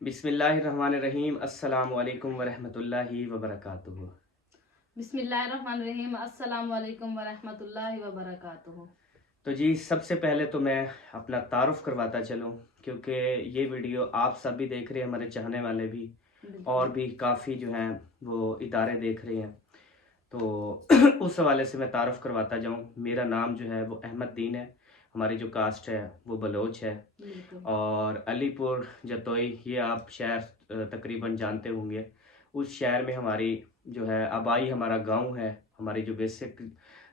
बिस्मिल्लाहिर्रहमानिर्रहीम। अस्सलाम वालेकुम वरहमतुल्लाहि वबरकातुहू। बिस्मिल्लाहिर्रहमानिर्रहीम। अस्सलाम वालेकुम वरहमतुल्लाहि वबरकातुहू। तो जी सबसे पहले तो मैं अपना तारुफ करवाता चलूँ, क्योंकि ये वीडियो आप सब भी देख रहे हैं, हमारे चाहने वाले भी, और बिल्कुल। भी काफ़ी जो हैं वो इदारे देख रहे हैं। तो उस हवाले से मैं तारुफ करवाता जाऊँ। मेरा नाम जो है वो अहमद दीन है। हमारी जो कास्ट है वो बलोच है। बिल्कुल। और अलीपुर जतोई, ये आप शहर तकरीबन जानते होंगे। उस शहर में हमारी जो है आबाई, हमारा गांव है। हमारी जो बेसिक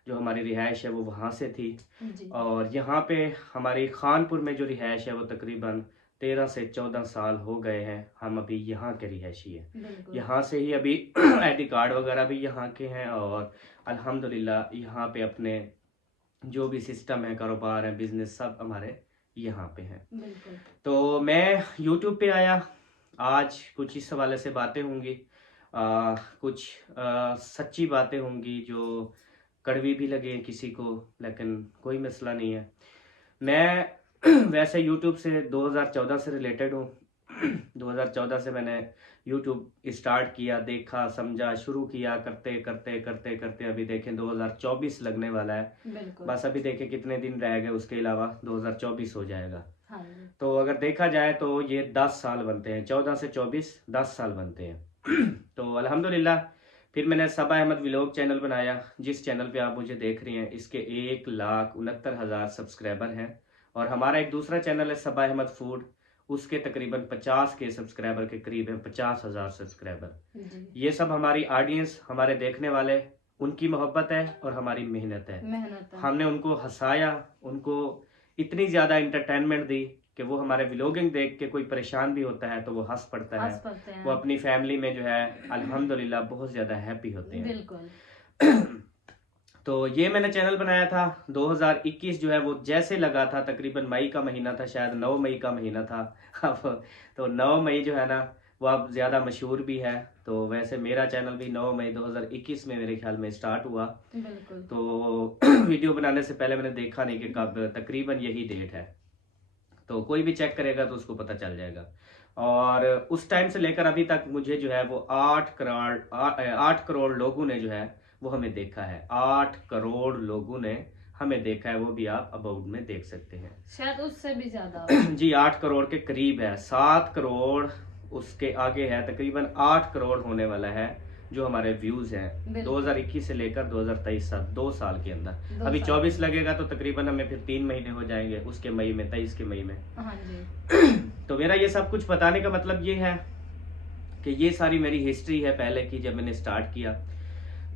जो हमारी रिहाइश है वो वहाँ से थी। जी। और यहाँ पे हमारी खानपुर में जो रिहाइश है वो तकरीबन 13 से 14 साल हो गए हैं। हम अभी यहाँ के रिहायशी हैं। बिल्कुल। यहाँ से ही अभी आईडी कार्ड वगैरह भी यहाँ के हैं। और अल्हम्दुलिल्लाह यहाँ पे अपने जो भी सिस्टम है, कारोबार है, बिजनेस, सब हमारे यहाँ पे हैं। बिल्कुल। तो मैं यूट्यूब पे आया। आज कुछ इस हवाले से बातें होंगी। कुछ सच्ची बातें होंगी जो कड़वी भी लगे किसी को, लेकिन कोई मसला नहीं है। मैं वैसे यूट्यूब से 2014 से रिलेटेड हूँ। 2014 से मैंने यूट्यूब स्टार्ट किया, देखा, समझा, शुरू किया, करते करते करते करते अभी देखें 2024 लगने वाला है। बिल्कुल। बस अभी देखें कितने दिन रह गए, उसके अलावा 2024 हो जाएगा। हाँ जी। तो अगर देखा जाए तो ये 10 साल बनते हैं, 14 से 24 10 साल बनते हैं। तो अल्हम्दुलिल्लाह फिर मैंने सबा अहमद व्लॉग चैनल बनाया, जिस चैनल पे आप मुझे देख रहे हैं। इसके 1,69,000 सब्सक्राइबर हैं। और हमारा एक दूसरा चैनल है सबा अहमद फूड, उसके तकरीबन 50 के सब्सक्राइबर के करीब हैं, 50,000 सब्सक्राइबर। जी। ये सब हमारी ऑडियंस, हमारे देखने वाले, उनकी मोहब्बत है और हमारी मेहनत है। मेहनत है। हमने उनको हंसाया, उनको इतनी ज़्यादा इंटरटेनमेंट दी कि वो हमारे व्लॉगिंग देख के कोई परेशान भी होता है तो वो हंस पड़ता है। हंस पड़ते वो हैं। अपनी फैमिली में जो है अल्हम्दुलिल्लाह बहुत ज़्यादा हैप्पी होते बिल्कुल। हैं। तो ये मैंने चैनल बनाया था 2021 जो है वो जैसे लगा था, तकरीबन मई का महीना था, शायद 9 मई का महीना था। अब तो 9 मई जो है ना वो अब ज़्यादा मशहूर भी है। तो वैसे मेरा चैनल भी 9 मई 2021 में मेरे ख्याल में स्टार्ट हुआ। बिल्कुल। तो वीडियो बनाने से पहले मैंने देखा नहीं कि कब, तकरीबन यही डेट है। तो कोई भी चेक करेगा तो उसको पता चल जाएगा। और उस टाइम से लेकर अभी तक मुझे जो है वो 8 करोड़ लोगों ने जो है वो हमें देखा है। 8 करोड़ लोगों ने हमें देखा है, वो भी आप अबाउट में देख सकते हैं। शायद उससे भी ज्यादा हो। जी 8 करोड़ के करीब है, 7 करोड़ उसके आगे है, तकरीबन 8 करोड़ होने वाला है जो हमारे व्यूज हैं। बिल्कुल। 2021 से लेकर 2023 तक 2 साल के अंदर। 2 अभी साल 24 में। लगेगा तो तकरीबन हमें फिर 3 महीने हो जाएंगे, उसके मई में, 23 के मई में। हाँ जी। तो मेरा ये सब कुछ बताने का मतलब ये है कि ये सारी मेरी हिस्ट्री है पहले की, जब मैंने स्टार्ट किया।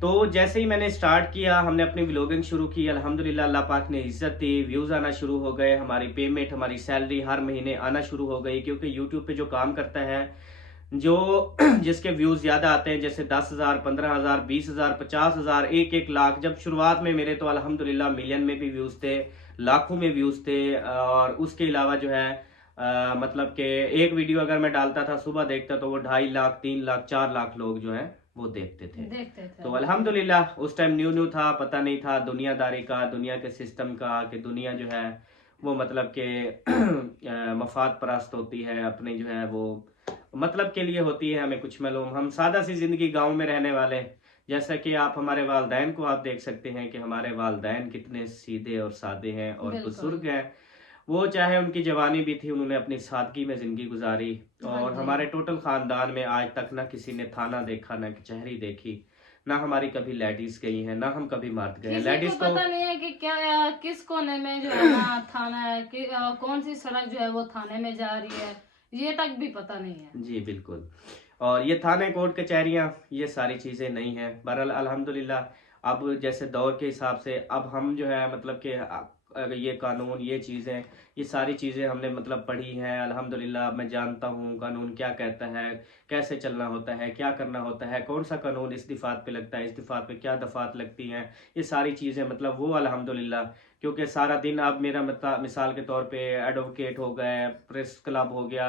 तो जैसे ही मैंने स्टार्ट किया, हमने अपनी व्लॉगिंग शुरू की, अल्हम्दुलिल्लाह अल्लाह पाक ने इज्जत दी, व्यूज़ आना शुरू हो गए, हमारी पेमेंट, हमारी सैलरी हर महीने आना शुरू हो गई। क्योंकि यूट्यूब पे जो काम करता है, जो जिसके व्यूज़ ज़्यादा आते हैं, जैसे 10,000, 15,000, 20,000, 50,000, 1-1 लाख, जब शुरुआत में मेरे तो अल्हम्दुलिल्लाह मिलियन में भी व्यूज़ थे, लाखों में व्यूज़ थे। और उसके अलावा जो है मतलब कि एक वीडियो अगर मैं डालता था, सुबह देखता तो वो 2.5 लाख, 3 लाख, 4 लाख लोग जो हैं वो देखते थे। देखते थे। तो बिल्कुल। अल्हम्दुलिल्लाह उस टाइम न्यू न्यू था, पता नहीं था दुनियादारी का, दुनिया के सिस्टम का, कि दुनिया जो है वो मतलब के मफाद परस्त होती है, अपने जो है वो मतलब के लिए होती है, हमें कुछ मालूम। हम सादा सी जिंदगी गांव में रहने वाले। जैसा कि आप हमारे वालदैन को आप देख सकते हैं कि हमारे वालदैन कितने सीधे और सादे हैं और बिल्कुल। बुजुर्ग हैं। वो चाहे उनकी जवानी भी थी, उन्होंने अपनी सादगी में जिंदगी गुजारी। हाँ और जी। हमारे टोटल खानदान में आज तक ना किसी ने थाना देखा, ना कचहरी देखी, ना हमारी कभी लेडीज गई हैं, ना हम कभी मर्द गए हैं। किसी को लेडीज तो पता नहीं है कि क्या किस कोने में जो है ना थाना है कि कौन सी सड़क जो है वो थाने में जा रही है, ये तक भी पता नहीं है। जी बिल्कुल। और ये थाने कोर्ट कचहरियाँ, ये सारी चीज़ें नहीं हैं। बहरहाल अल्हम्दुलिल्लाह अब जैसे दौर के हिसाब से अब हम जो है मतलब कि अगर ये कानून, ये चीज़ें, ये सारी चीज़ें हमने मतलब पढ़ी हैं। अल्हम्दुलिल्लाह मैं जानता हूँ कानून क्या कहता है, कैसे चलना होता है, क्या करना होता है, कौन सा कानून इस दफ़ात पे लगता है, इस दफ़ात पे क्या दफ़ात लगती हैं। ये सारी चीज़ें मतलब वो अल्हम्दुलिल्लाह, क्योंकि सारा दिन अब मेरा मिसाल के तौर पे एडवोकेट हो गए, प्रेस क्लब हो गया,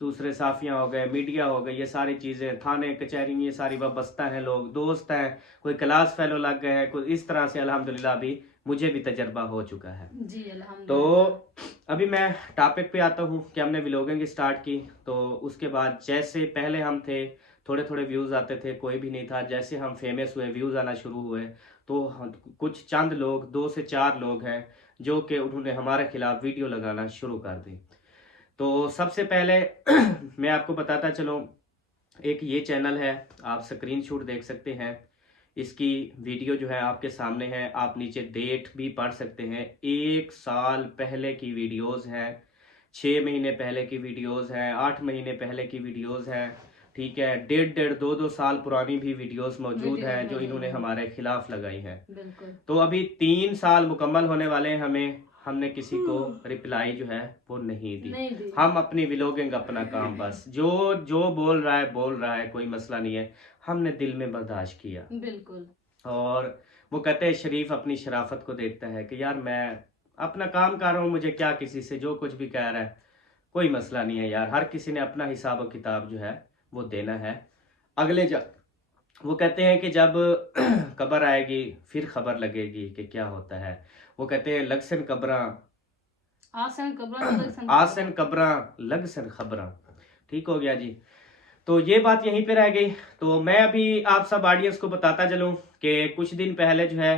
दूसरे साफियाँ हो गए, मीडिया हो गई, ये सारी चीज़ें, थाने कचहरी, ये सारी वाबस्ता हैं, लोग दोस्त हैं, कोई क्लास फेलो लग गए हैं, कोई इस तरह से अल्हम्दुलिल्लाह अभी मुझे भी तजर्बा हो चुका है। जी तो अल्हम्दुलिल्लाह। अभी मैं टॉपिक पे आता हूँ कि हमने व्लॉगिंग स्टार्ट की, तो उसके बाद जैसे पहले हम थे, थोड़े थोड़े व्यूज़ आते थे, कोई भी नहीं था। जैसे हम फेमस हुए, व्यूज़ आना शुरू हुए, तो कुछ चंद लोग, 2 से 4 लोग हैं जो कि उन्होंने हमारे खिलाफ वीडियो लगाना शुरू कर दी। तो सबसे पहले मैं आपको बताता चलूँ, एक ये चैनल है, आप स्क्रीनशॉट देख सकते हैं, इसकी वीडियो जो है आपके सामने है, आप नीचे डेट भी पढ़ सकते हैं। 1 साल पहले की वीडियोस हैं, 6 महीने पहले की वीडियोस हैं, 8 महीने पहले की वीडियोस हैं, ठीक है। 1.5 2 साल पुरानी भी वीडियोस मौजूद वीडियोस हैं जो मौजूद इन्होंने हैं। हमारे खिलाफ लगाई हैं। बिल्कुल। तो अभी 3 साल मुकम्मल होने वाले हैं हमें, हमने किसी को रिप्लाई जो है वो नहीं दी। नहीं दी। हम अपनी व्लॉगिंग, अपना काम, बस जो जो बोल रहा है, कोई मसला नहीं है, हमने दिल में बर्दाश्त किया। बिल्कुल। और वो कहते हैं शरीफ अपनी शराफत को देखता है कि यार मैं अपना काम कर रहा हूँ, मुझे क्या किसी से जो कुछ भी कह रहा है, कोई मसला नहीं है यार, हर किसी ने अपना हिसाब और किताब जो है वो देना है। अगले वो कहते हैं कि जब कब्र आएगी फिर खबर लगेगी कि क्या होता है। वो कहते हैं लगसन कब्रां, आसन कब्रा लगसन आसन कब्रां, लगसन खबरां। ठीक हो गया जी। तो ये बात यहीं पे रह गई। तो मैं अभी आप सब ऑडियंस को बताता चलूं कि कुछ दिन पहले जो है,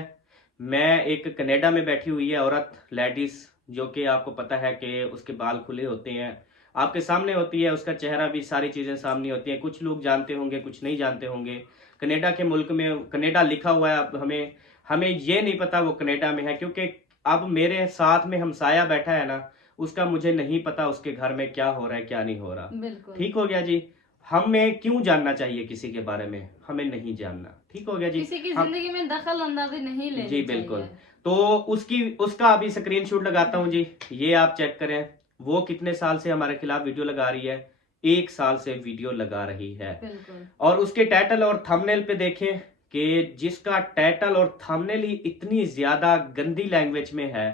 मैं एक कनाडा में बैठी हुई है औरत, लेडीज, जो कि आपको पता है कि उसके बाल खुले होते हैं, आपके सामने होती है, उसका चेहरा भी, सारी चीजें सामने होती हैं। कुछ लोग जानते होंगे, कुछ नहीं जानते होंगे। कनाडा के मुल्क में कनाडा लिखा हुआ है, अब हमें हमें ये नहीं पता वो कनाडा में है, क्योंकि अब मेरे साथ में हमसाया बैठा है ना, उसका मुझे नहीं पता उसके घर में क्या हो रहा है, क्या नहीं हो रहा। बिल्कुल। ठीक हो गया जी। हमें क्यों जानना चाहिए किसी के बारे में, हमें नहीं जानना। ठीक हो गया जी। किसी की हम जिंदगी में दखल अंदाजी नहीं जी लेनी बिल्कुल। चाहिए। तो उसका अभी स्क्रीनशॉट लगाता हूं जी, ये आप चेक करें। वो कितने साल से हमारे खिलाफ वीडियो लगा रही है? 1 साल से वीडियो लगा रही है। बिल्कुल। और उसके टाइटल और थंबनेल पे देखें कि जिसका टाइटल और थंबनेल ही इतनी ज्यादा गंदी लैंग्वेज में है,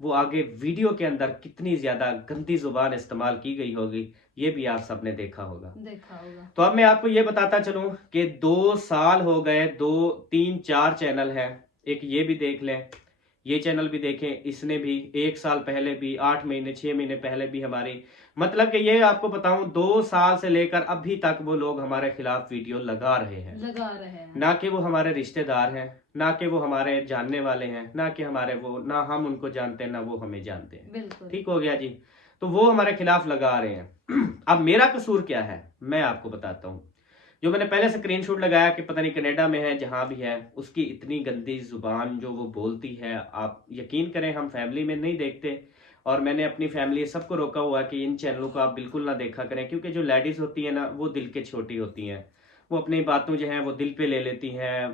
वो आगे वीडियो के अंदर कितनी ज्यादा गंदी जुबान इस्तेमाल की गई होगी, ये भी आप सबने देखा होगा। तो अब मैं आपको ये बताता चलूं कि 2 साल हो गए, 2 3 4 चैनल हैं, एक ये भी देख लें, ये चैनल भी देखें, इसने भी 1 साल पहले भी, 8 महीने 6 महीने पहले भी हमारी, मतलब कि ये आपको बताऊं, 2 साल से लेकर अभी तक वो लोग हमारे खिलाफ वीडियो लगा रहे हैं। ना कि वो हमारे रिश्तेदार हैं, ना कि वो हमारे जानने वाले हैं, ना कि हमारे वो, ना हम उनको जानते हैं, ना वो हमें जानते हैं। बिल्कुल। ठीक हो गया जी। तो वो हमारे खिलाफ लगा रहे हैं। अब मेरा कसूर क्या है, मैं आपको बताता हूँ। जो मैंने पहले स्क्रीनशॉट लगाया कि पता नहीं कनाडा में है, जहां भी है, उसकी इतनी गंदी जुबान जो वो बोलती है, आप यकीन करें हम फैमिली में नहीं देखते, और मैंने अपनी फैमिली सबको रोका हुआ कि इन चैनलों को आप बिल्कुल ना देखा करें, क्योंकि जो लेडीज होती है ना, वो दिल के छोटी होती हैं, वो अपनी बातों जो है वो दिल पे ले लेती हैं।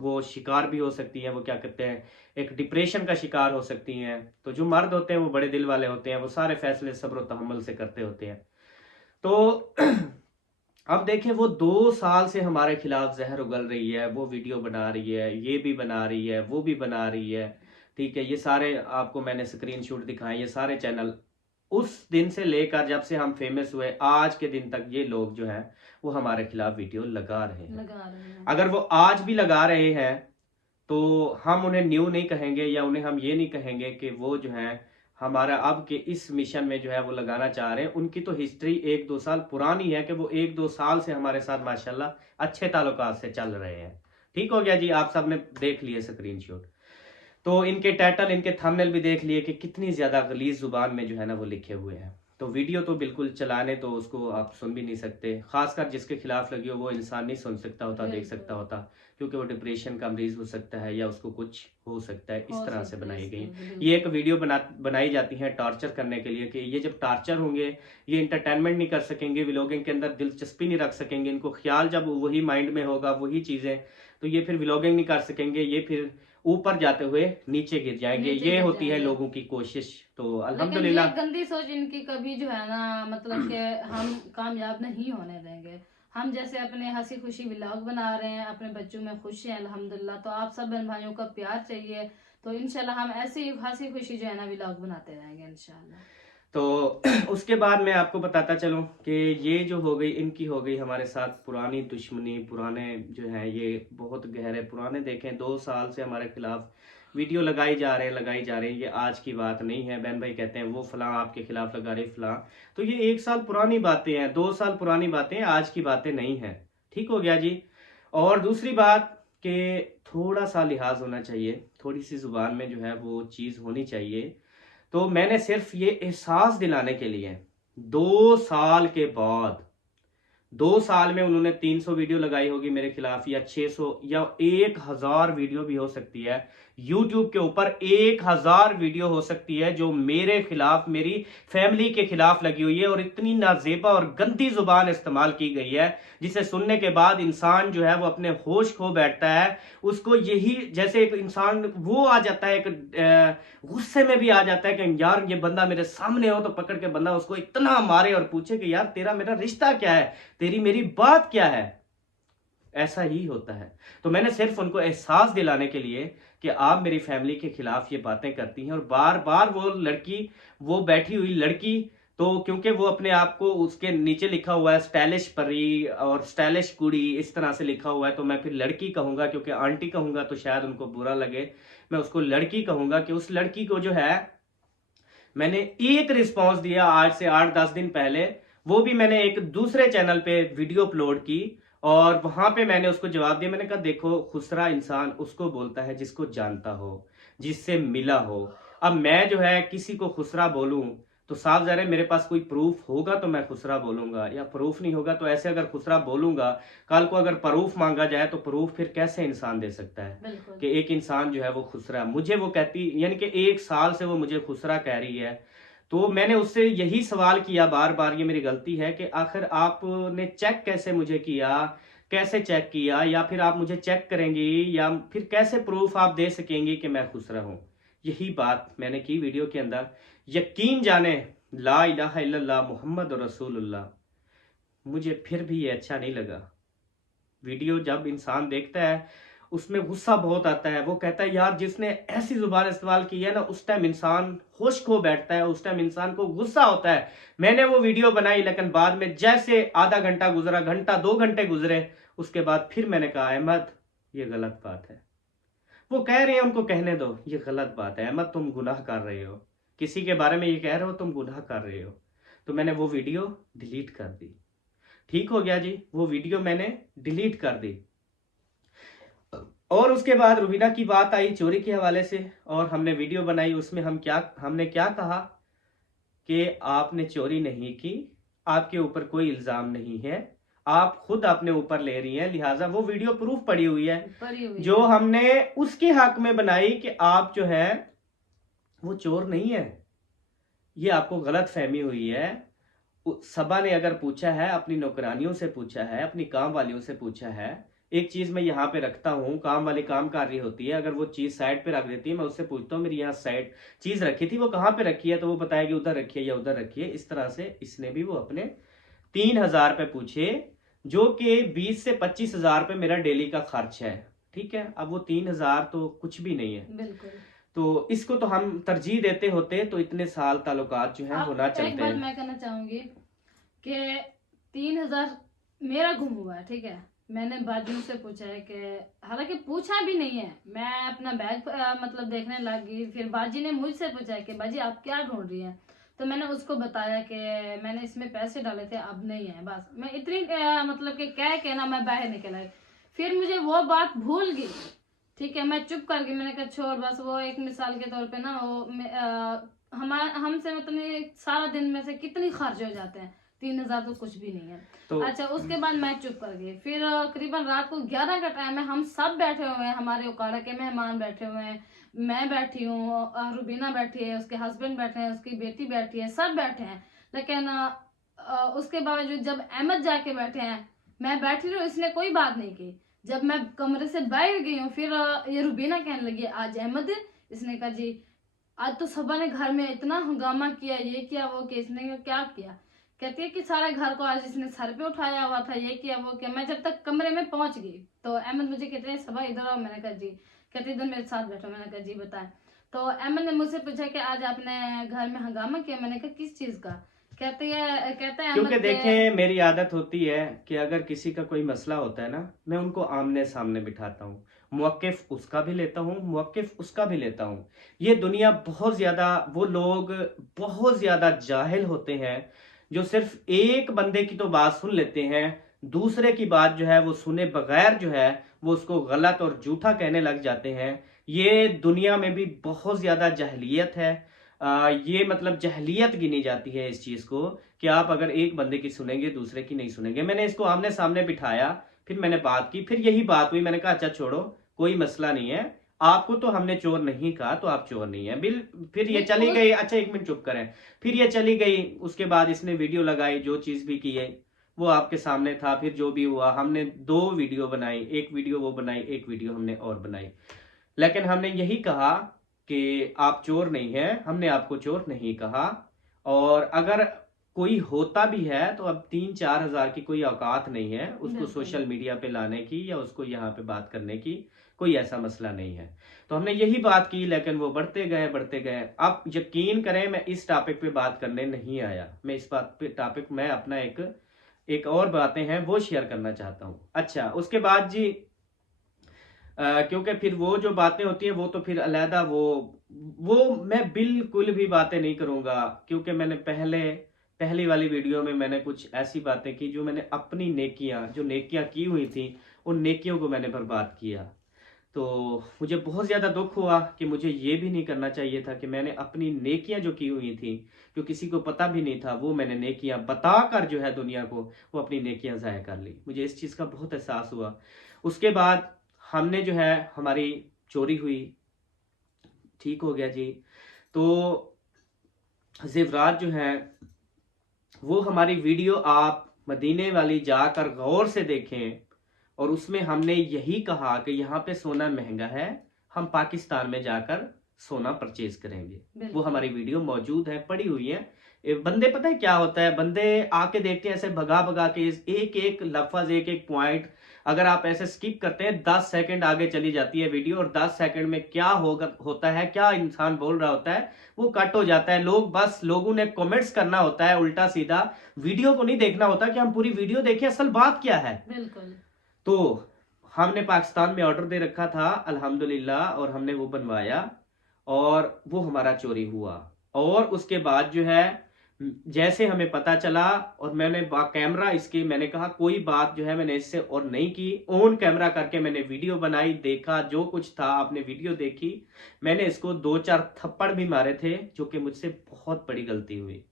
वो शिकार भी हो सकती हैं, वो क्या कहते हैं, एक डिप्रेशन का शिकार हो सकती हैं। तो जो मर्द होते हैं वो बड़े दिल वाले होते हैं, वो सारे फैसले सब्र तहम्मुल से करते होते हैं। तो अब देखें, वो 2 साल से हमारे खिलाफ जहर उगल रही है, वो वीडियो बना रही है, ये भी बना रही है, वो भी बना रही है। ठीक है, ये सारे आपको मैंने स्क्रीनशॉट दिखाए, ये सारे चैनल उस दिन से लेकर जब से हम फेमस हुए आज के दिन तक, ये लोग जो हैं वो हमारे खिलाफ वीडियो लगा रहे हैं। अगर वो आज भी लगा रहे हैं तो हम उन्हें न्यू नहीं कहेंगे, या उन्हें हम ये नहीं कहेंगे कि वो जो है हमारा अब के इस मिशन में जो है वो लगाना चाह रहे हैं। उनकी तो हिस्ट्री 1 2 साल पुरानी है कि वो 1 2 साल से हमारे साथ माशाल्लाह अच्छे ताल्लुकात से चल रहे हैं। ठीक हो गया जी, आप सबने देख लिए स्क्रीनशॉट। तो इनके टाइटल, इनके थंबनेल भी देख लिए कि कितनी ज्यादा गलीज जुबान में जो है ना वो लिखे हुए हैं। तो वीडियो तो बिल्कुल चलाने तो उसको आप सुन भी नहीं सकते, खासकर जिसके खिलाफ लगी हो वो इंसान नहीं सुन सकता होता, देख सकता होता, क्योंकि वो डिप्रेशन का मरीज हो सकता है, या उसको कुछ हो सकता है। इस तरह से बनाई गई ये एक वीडियो बनाई जाती है टॉर्चर करने के लिए, कि ये जब टॉर्चर होंगे, ये इंटरटेनमेंट नहीं कर सकेंगे, व्लॉगिंग के अंदर दिलचस्पी नहीं रख सकेंगे, इनको ख्याल जब वही माइंड में होगा, वही चीजें, तो ये फिर व्लॉगिंग नहीं कर सकेंगे, ये फिर ऊपर जाते हुए नीचे गिर जाएंगे। ये होती है लोगों की कोशिश। तो अल्हम्दुलिल्लाह, गंदी सोच इनकी कभी जो है ना, मतलब कि हम कामयाब नहीं होने देंगे। हम जैसे अपने हंसी खुशी व्लॉग बना रहे हैं, अपने बच्चों में खुश हैं अल्हम्दुलिल्लाह। तो आप सब बहन भाइयों का प्यार चाहिए, तो इंशाल्लाह हम ऐसे ही हंसी खुशी जो है ना व्लॉग बनाते रहेंगे इंशाल्लाह। तो उसके बाद मैं आपको बताता चलूं कि ये जो हो गई, इनकी हो गई हमारे साथ पुरानी दुश्मनी, पुराने जो है ये बहुत गहरे पुराने, देखें 2 साल से हमारे खिलाफ वीडियो लगाई जा रहे हैं लगाई जा रहे हैं, ये आज की बात नहीं है। बहन भाई कहते हैं वो फलां आपके खिलाफ लगा रहे फलां, तो ये 1 साल पुरानी बातें हैं, 2 साल पुरानी बातें हैं, आज की बातें नहीं है। ठीक हो गया जी। और दूसरी बात कि थोड़ा सा लिहाज होना चाहिए, थोड़ी सी जुबान में जो है वो चीज़ होनी चाहिए। तो मैंने सिर्फ ये एहसास दिलाने के लिए 2 साल के बाद, 2 साल में उन्होंने 300 वीडियो लगाई होगी मेरे खिलाफ, या 600 या 1000 वीडियो भी हो सकती है। यूट्यूब के ऊपर 1000 वीडियो हो सकती है जो मेरे खिलाफ, मेरी फैमिली के खिलाफ लगी हुई है, और इतनी नाजेबा और गंदी जुबान इस्तेमाल की गई है जिसे सुनने के बाद इंसान जो है वो अपने होश खो बैठता है। उसको यही, जैसे एक इंसान वो आ जाता है, एक गुस्से में भी आ जाता है कि यार ये बंदा मेरे सामने हो तो पकड़ के बंदा उसको इतना मारे और पूछे कि यार तेरा मेरा रिश्ता क्या है, तेरी मेरी बात क्या है। ऐसा ही होता है। तो मैंने सिर्फ उनको एहसास दिलाने के लिए कि आप मेरी फैमिली के खिलाफ ये बातें करती हैं, और बार बार वो लड़की, वो बैठी हुई लड़की, तो क्योंकि वो अपने आप को, उसके नीचे लिखा हुआ है स्टाइलिश परी और स्टाइलिश कुड़ी, इस तरह से लिखा हुआ है, तो मैं फिर लड़की कहूंगा, क्योंकि आंटी कहूंगा तो शायद उनको बुरा लगे। मैं उसको लड़की कहूंगा कि उस लड़की को जो है मैंने एक रिस्पांस दिया आज से 8-10 दिन पहले, वो भी मैंने एक दूसरे चैनल पे वीडियो अपलोड की, और वहां पे मैंने उसको जवाब दिया। मैंने कहा देखो, खुसरा इंसान उसको बोलता है जिसको जानता हो, जिससे मिला हो। अब मैं जो है किसी को खुसरा बोलूं तो साफ ज़ाहिर है मेरे पास कोई प्रूफ होगा तो मैं खुसरा बोलूंगा, या प्रूफ नहीं होगा तो ऐसे अगर खुसरा बोलूंगा, कल को अगर प्रूफ मांगा जाए तो प्रूफ फिर कैसे इंसान दे सकता है बिल्कुल। कि एक इंसान जो है वो खुसरा, मुझे वो कहती, यानी कि 1 साल से वो मुझे खुसरा कह रही है। तो मैंने उससे यही सवाल किया बार बार, ये मेरी गलती है कि आखिर आपने चेक कैसे मुझे किया, कैसे चेक किया, या फिर आप मुझे चेक करेंगी, या फिर कैसे प्रूफ आप दे सकेंगी कि मैं खुसरा हूं। यही बात मैंने की वीडियो के अंदर। यकीन जाने, ला इलाहा इल्लल्लाह मुहम्मद रसूलुल्लाह, मुझे फिर भी ये अच्छा नहीं लगा। वीडियो जब इंसान देखता है उसमें गुस्सा बहुत आता है। वो कहता है यार जिसने ऐसी जुबान इस्तेमाल की है ना, उस टाइम इंसान होश खो बैठता है, उस टाइम इंसान को गुस्सा होता है। मैंने वो वीडियो बनाई, लेकिन बाद में जैसे आधा घंटा गुजरा, घंटा 2 घंटे गुजरे, उसके बाद फिर मैंने कहा अहमद ये गलत बात है। वो कह रहे हैं उनको कहने दो, ये गलत बात है अहमद, तुम गुनाह कर रहे हो, किसी के बारे में ये कह रहे हो, तुम गुनाह कर रहे हो। तो मैंने वो वीडियो डिलीट कर दी। ठीक हो गया जी, वो वीडियो मैंने डिलीट कर दी। और उसके बाद रुबीना की बात आई चोरी के हवाले से, और हमने वीडियो बनाई। उसमें हमने क्या कहा कि आपने चोरी नहीं की, आपके ऊपर कोई इल्जाम नहीं है, आप खुद अपने ऊपर ले रही हैं, लिहाजा वो वीडियो प्रूफ पड़ी हुई है जो हमने उसके हक में बनाई कि आप जो है वो चोर नहीं है। ये आपको गलत फहमी हुई है। सबा ने अगर पूछा है, अपनी नौकरानियों से पूछा है, अपनी काम वालियों से पूछा है। एक चीज मैं यहाँ पे रखता हूँ, काम वाली काम कर रही होती है, अगर वो चीज साइड पे रख देती है, मैं उससे पूछता हूँ मेरी यहाँ साइड चीज रखी थी, वो कहाँ पे रखी है, तो वो बताएगी उधर रखी है या उधर रखी है। इस तरह से इसने भी वो अपने 3000 रुपये पूछे, जो कि 20 से 25 हजार रुपये मेरा डेली का खर्च है। ठीक है, अब वो 3000 तो कुछ भी नहीं है। बिल्कुल। तो इसको तो हम तरजीह देते होते तो इतने साल ताल्लुकात जो है वो ना चलते हैं। एक बात मैं कहना चाहूंगी कि 3000 मेरा गुम हुआ है, ठीक है। मैंने बाजियों से पूछा है कि, हालांकि पूछा भी नहीं है, मैं अपना बैग मतलब देखने लग गई। फिर बाजी ने मुझसे पूछा है कि बाजी आप क्या ढूंढ रही हैं, तो मैंने उसको बताया कि मैंने इसमें पैसे डाले थे, अब नहीं है। बस मैं इतनी मतलब कि कह के ना मैं बाहर निकल आई। फिर मुझे वो बात भूल गई, ठीक है, मैं चुप कर गई। मैंने कहा छोड़, बस वो एक मिसाल के तौर पे ना वो हमसे मतलब सारा दिन में से कितनी खर्च हो जाते हैं, 3000 तो कुछ भी नहीं है। तो अच्छा, उसके बाद मैं चुप कर गई। फिर करीबन रात को 11 का टाइम है, हम सब बैठे हुए हैं, हमारे उकाड़ा के मेहमान बैठे हुए हैं, मैं बैठी हूँ, रुबीना बैठी है, उसके हस्बैंड बैठे हैं, उसकी बेटी बैठी है, सब बैठे हैं। लेकिन उसके बावजूद जब अहमद जाके बैठे हैं, मैं बैठी रही, इसने कोई बात नहीं की। जब मैं कमरे से बाहर गई हूँ, फिर ये रुबीना कहने लगी आज अहमद, इसने कहा जी आज तो सबा ने घर में इतना हंगामा किया, ये किया वो किया। इसने क्या किया, कहती है कि सारे घर को आज इसने सर पे उठाया हुआ था, ये किया वो किया। मैं जब तक कमरे में पहुंच गई तो अहमद मुझे कहते हैं सबा इधर आओ। मैंने कहा जी। कहती इधर मेरे साथ बैठो। मैंने कहा जी बताएं। तो अहमद ने मुझसे पूछा कि आज आपने घर में हंगामा किया। मैंने कहा किस चीज का। कहता है क्योंकि देखें मेरी आदत होती है कि अगर किसी का कोई मसला होता है ना, मैं उनको आमने सामने बिठाता हूँ, मौक़िफ़ उसका भी लेता हूँ, मौक़िफ़ उसका भी लेता हूँ। ये दुनिया बहुत ज़्यादा, वो लोग बहुत ज़्यादा जाहिल होते हैं, जो सिर्फ़ एक बंदे की तो बात सुन लेते हैं, दूसरे की बात जो है वो सुने बगैर जो है वो उसको गलत और झूठा कहने लग जाते हैं। ये दुनिया में भी बहुत ज़्यादा जाहिलियत है। ये मतलब जाहिलियत गिनी जाती है इस चीज़ को, कि आप अगर एक बंदे की सुनेंगे, दूसरे की नहीं सुनेंगे। मैंने इसको आमने-सामने बिठाया, फिर मैंने बात की, फिर यही बात हुई। मैंने कहा अच्छा छोड़ो, कोई मसला नहीं है। आपको तो हमने चोर नहीं कहा, तो आप चोर नहीं हैं। फिर ये नहीं चली उस गई। अच्छा 1 मिनट चुप करें। फिर ये चली गई, उसके बाद इसने वीडियो लगाई, जो चीज़ भी की है, वो आपके सामने था। फिर जो भी हुआ, हमने 2 वीडियो बनाई, 1 वीडियो वो बनाई, 1 वीडियो हमने और बनाई। लेकिन हमने यही कहा कि आप चोर नहीं हैं, हमने आपको चोर नहीं कहा। और अगर कोई होता भी है तो अब 3-4 हज़ार की कोई औकात नहीं है उसको बिल्कुल सोशल मीडिया पे लाने की या उसको यहाँ पे बात करने की, कोई ऐसा मसला नहीं है। तो हमने यही बात की, लेकिन वो बढ़ते गए, बढ़ते गए। आप यकीन करें, मैं इस टॉपिक पे बात करने नहीं आया। मैं इस बात पे टॉपिक, मैं अपना एक एक और बातें हैं वो शेयर करना चाहता हूँ। अच्छा, उसके बाद जी क्योंकि फिर वो जो बातें होती हैं वो तो फिर अलहदा, वो मैं बिल्कुल भी बातें नहीं करूँगा, क्योंकि मैंने पहली वाली वीडियो में मैंने कुछ ऐसी बातें की जो मैंने अपनी नेकियां, जो नेकियां की हुई थी, उन नेकियों को मैंने बर्बाद किया। तो मुझे बहुत ज़्यादा दुख हुआ कि मुझे ये भी नहीं करना चाहिए था कि मैंने अपनी नेकियां जो की हुई थी, जो किसी को पता भी नहीं था, वो मैंने नेकियां बताकर जो है दुनिया को, वो अपनी नेकियां ज़ाया कर ली। मुझे इस चीज़ का बहुत एहसास हुआ। उसके बाद हमने जो है, हमारी चोरी हुई, ठीक हो गया जी। तो ज़ेवरात जो है, वो हमारी वीडियो आप मदीने वाली जाकर गौर से देखें, और उसमें हमने यही कहा कि यहाँ पे सोना महंगा है, हम पाकिस्तान में जाकर सोना परचेज करेंगे। वो बिल्कुल हमारी वीडियो मौजूद है, पड़ी हुई है। बंदे पता है क्या होता है, बंदे आके देखते हैं ऐसे भगा भगा के, एक एक लफ्ज, एक एक पॉइंट अगर आप ऐसे स्किप करते हैं, 10 सेकंड आगे चली जाती है वीडियो, और 10 सेकंड में क्या होता है, क्या इंसान बोल रहा होता है, वो कट हो जाता है। लोगों ने कमेंट्स करना होता है उल्टा सीधा, वीडियो को नहीं देखना होता कि हम पूरी वीडियो देखें असल बात क्या है। बिल्कुल तो हमने पाकिस्तान में ऑर्डर दे रखा था अल्हम्दुलिल्लाह, और हमने वो बनवाया, और वो हमारा चोरी हुआ। और उसके बाद जो है, जैसे हमें पता चला, और मैंने कैमरा इसके, मैंने कहा कोई बात जो है मैंने इससे और नहीं की, ऑन कैमरा करके मैंने वीडियो बनाई, देखा जो कुछ था, आपने वीडियो देखी। मैंने इसको 2-4 थप्पड़ भी मारे थे, जो कि मुझसे बहुत बड़ी गलती हुई।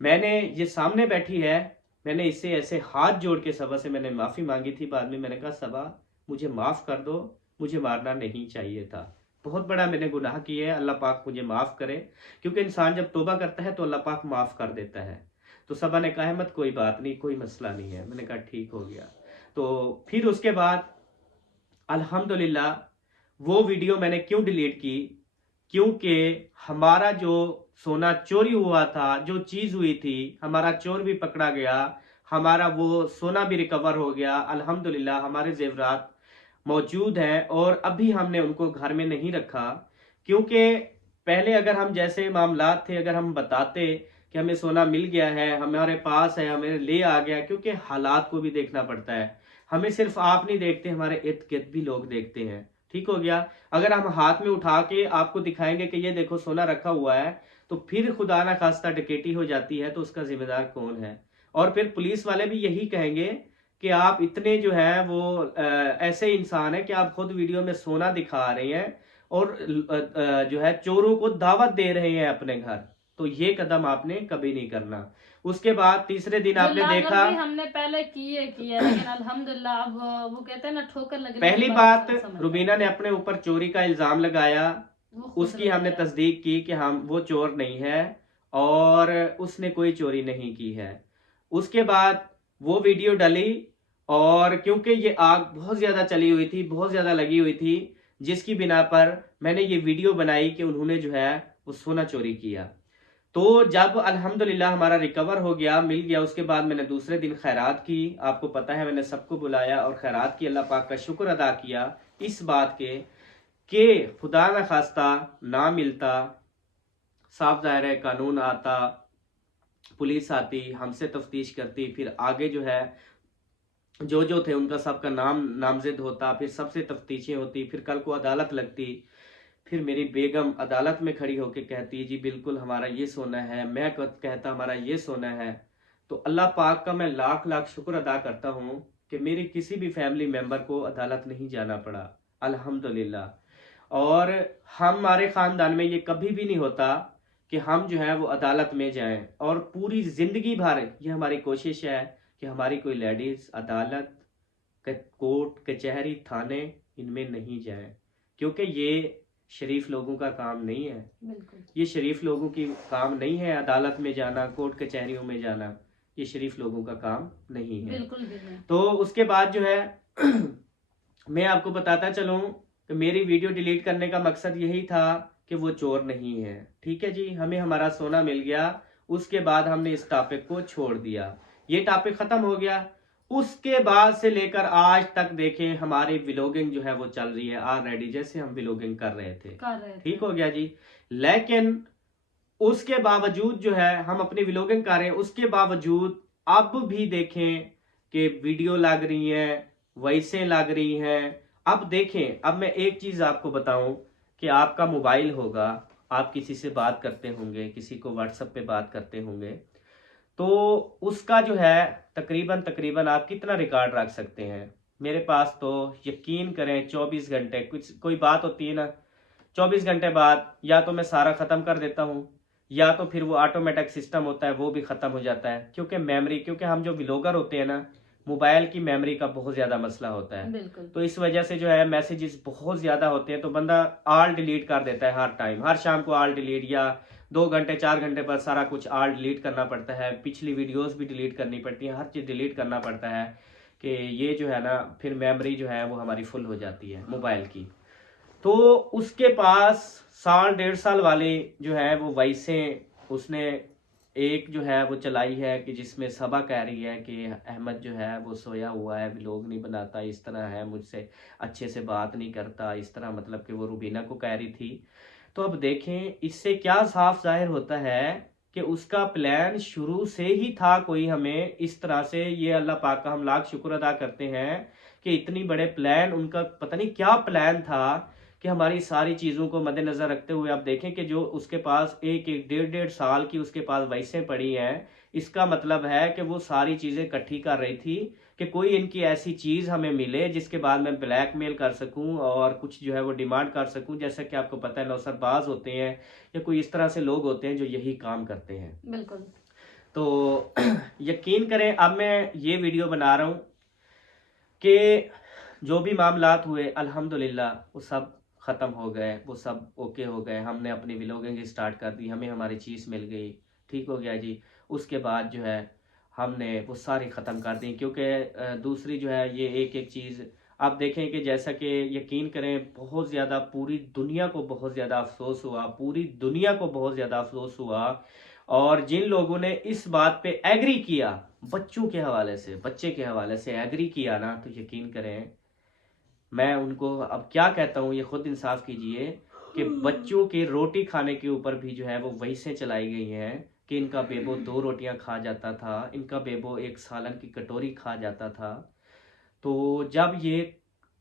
मैंने, ये सामने बैठी है, मैंने इससे ऐसे हाथ जोड़ के सबा से मैंने माफ़ी मांगी थी। बाद में मैंने कहा सबा, मुझे माफ़ कर दो, मुझे मारना नहीं चाहिए था, बहुत बड़ा मैंने गुनाह किया है, अल्लाह पाक मुझे माफ़ करे। क्योंकि इंसान जब तौबा करता है तो अल्लाह पाक माफ़ कर देता है। तो सबा ने कहा मत, कोई बात नहीं, कोई मसला नहीं है। मैंने कहा ठीक हो गया। तो फिर उसके बाद अल्हम्दुलिल्लाह, वो वीडियो मैंने क्यों डिलीट की, क्योंकि हमारा जो सोना चोरी हुआ था, जो चीज़ हुई थी, हमारा चोर भी पकड़ा गया, हमारा वो सोना भी रिकवर हो गया। अल्हम्दुलिल्लाह हमारे ज़ेवरात मौजूद हैं, और अभी हमने उनको घर में नहीं रखा, क्योंकि पहले अगर हम जैसे मामलात थे, अगर हम बताते कि हमें सोना मिल गया है, हमारे पास है, हमें ले आ गया, क्योंकि हालात को भी देखना पड़ता है। हमें सिर्फ आप नहीं देखते, हमारे इर्द गिर्द भी लोग देखते हैं। ठीक हो गया। अगर हम हाथ में उठा के आपको दिखाएंगे कि ये देखो सोना रखा हुआ है, तो फिर खुदा ना खास्ता डकैती हो जाती है, तो उसका जिम्मेदार कौन है? और फिर पुलिस वाले भी यही कहेंगे कि आप इतने जो है वो ऐसे इंसान है कि आप खुद वीडियो में सोना दिखा रहे हैं, और जो है चोरों को दावत दे रहे हैं अपने घर। तो ये कदम आपने कभी नहीं करना। उसके बाद तीसरे दिन जो आपने देखा, लागलती हमने पहले की है, लेकिन अल्हम्दुलिल्लाह अब वो कहते हैं ना, ठोकर लगने के पहली बाद बात, इंसान समझ रुबीना जाता ने है। अपने ऊपर चोरी का इल्जाम लगाया, वो खुद उसकी हमने लगाया। तस्दीक की कि हम, वो चोर नहीं है, और उसने कोई चोरी नहीं की है। उसके बाद वो वीडियो डली, और क्योंकि ये आग बहुत ज़्यादा चली हुई थी, बहुत ज़्यादा लगी हुई थी, जिसकी बिना पर मैंने ये वीडियो बनाई कि उन्होंने जो है वो सोना चोरी किया। तो जब अल्हम्दुलिल्लाह हमारा रिकवर हो गया, मिल गया, उसके बाद मैंने दूसरे दिन खैरात की। आपको पता है मैंने सबको बुलाया और खैरात की, अल्लाह पाक का शुक्र अदा किया इस बात के कि खुदा न खास्ता ना मिलता, साफ जाहिर है कानून आता, पुलिस आती, हमसे तफ्तीश करती, फिर आगे जो है जो थे उनका सबका नाम नामजद होता, फिर सबसे तफ्तीशें होती, फिर कल को अदालत लगती, फिर मेरी बेगम अदालत में खड़ी होकर कहती जी बिल्कुल हमारा ये सोना है, मैं कहता हमारा ये सोना है। तो अल्लाह पाक का मैं लाख लाख शुक्र अदा करता हूँ कि मेरे किसी भी फैमिली मेंबर को अदालत नहीं जाना पड़ा, अल्हम्दुलिल्लाह। और हमारे ख़ानदान में ये कभी भी नहीं होता कि हम जो है वो अदालत में जाएं, और पूरी ज़िंदगी भर ये हमारी कोशिश है कि हमारी कोई लेडीज़ अदालत, कोर्ट कचहरी थाने इनमें नहीं जाए, क्योंकि ये शरीफ लोगों का काम नहीं है। बिल्कुल ये शरीफ लोगों की काम नहीं है अदालत में जाना, कोर्ट कचहरियों में जाना, ये शरीफ लोगों का काम नहीं है। बिल्कुल भी नहीं। तो उसके बाद जो है मैं आपको बताता चलूं कि मेरी वीडियो डिलीट करने का मकसद यही था कि वो चोर नहीं है, ठीक है जी, हमें हमारा सोना मिल गया। उसके बाद हमने इस टॉपिक को छोड़ दिया, ये टॉपिक खत्म हो गया। उसके बाद से लेकर आज तक देखें हमारी व्लॉगिंग जो है वो चल रही है ऑलरेडी, जैसे हम व्लॉगिंग कर रहे थे, ठीक हो गया जी। लेकिन उसके बावजूद जो है हम अपनी व्लॉगिंग कर रहे हैं, उसके बावजूद अब भी देखें कि वीडियो लग रही हैं, वॉइसें लग रही हैं। अब देखें, अब मैं एक चीज आपको बताऊं कि आपका मोबाइल होगा, आप किसी से बात करते होंगे, किसी को व्हाट्सएप पे बात करते होंगे, तो उसका जो है तकरीबन तकरीबन आप कितना रिकॉर्ड रख सकते हैं। मेरे पास तो यकीन करें 24 घंटे, कुछ कोई बात होती है ना, 24 घंटे बाद या तो मैं सारा ख़त्म कर देता हूँ, या तो फिर वो ऑटोमेटिक सिस्टम होता है वो भी ख़त्म हो जाता है। क्योंकि मेमोरी, क्योंकि हम जो व्लॉगर होते हैं ना, मोबाइल की मेमोरी का बहुत ज़्यादा मसला होता है। बिल्कुल। तो इस वजह से जो है मैसेजेस बहुत ज़्यादा होते हैं, तो बंदा ऑल डिलीट कर देता है हर टाइम, हर शाम को ऑल डिलीट, या 2 घंटे 4 घंटे पर सारा कुछ ऑल डिलीट करना पड़ता है, पिछली वीडियोस भी डिलीट करनी पड़ती है, हर चीज़ डिलीट करना पड़ता है कि ये जो है ना फिर मेमोरी जो है वो हमारी फुल हो जाती है मोबाइल की। तो उसके पास 1.5 साल वाले जो है वो वैसे उसने एक जो है वो चलाई है कि जिसमें सबा कह रही है कि अहमद जो है वो सोया हुआ है, व्लॉग नहीं बनाता, इस तरह है, मुझसे अच्छे से बात नहीं करता, इस तरह, मतलब कि वो रुबीना को कह रही थी। तो अब देखें इससे क्या साफ जाहिर होता है कि उसका प्लान शुरू से ही था कोई हमें इस तरह से। ये अल्लाह पाक का हम लाख शुक्र अदा करते हैं कि इतनी बड़े प्लान, उनका पता नहीं क्या प्लान था कि हमारी सारी चीज़ों को मद्देनज़र रखते हुए आप देखें कि जो उसके पास एक एक 1.5 साल की उसके पास वैसे पड़ी हैं, इसका मतलब है कि वो सारी चीज़ें इकट्ठी कर रही थी कि कोई इनकी ऐसी चीज़ हमें मिले जिसके बाद मैं ब्लैकमेल कर सकूं और कुछ जो है वो डिमांड कर सकूं। जैसा कि आपको पता है नौसरबाज होते हैं या कोई इस तरह से लोग होते हैं जो यही काम करते हैं। बिल्कुल। तो यकीन करें अब मैं ये वीडियो बना रहा हूँ कि जो भी मामलात हुए अल्हम्दुलिल्लाह वो सब ख़त्म हो गए, वो सब ओके हो गए। हमने अपनी व्लॉगिंग स्टार्ट कर दी, हमें हमारी चीज़ मिल गई, ठीक हो गया जी। उसके बाद जो है हमने वो सारी ख़त्म कर दी, क्योंकि दूसरी जो है ये एक एक चीज़ आप देखें कि जैसा कि यकीन करें बहुत ज़्यादा पूरी दुनिया को बहुत ज़्यादा अफसोस हुआ, पूरी दुनिया को बहुत ज़्यादा अफसोस हुआ। और जिन लोगों ने इस बात पे एग्री किया, बच्चों के हवाले से, बच्चे के हवाले से एग्री किया ना, तो यकीन करें मैं उनको अब क्या कहता हूँ, ये खुद इंसाफ कीजिए कि बच्चों के रोटी खाने के ऊपर भी जो है वो वैसे चलाई गई हैं कि इनका बेबो 2 रोटियां खा जाता था, इनका बेबो 1 सालन की कटोरी खा जाता था। तो जब ये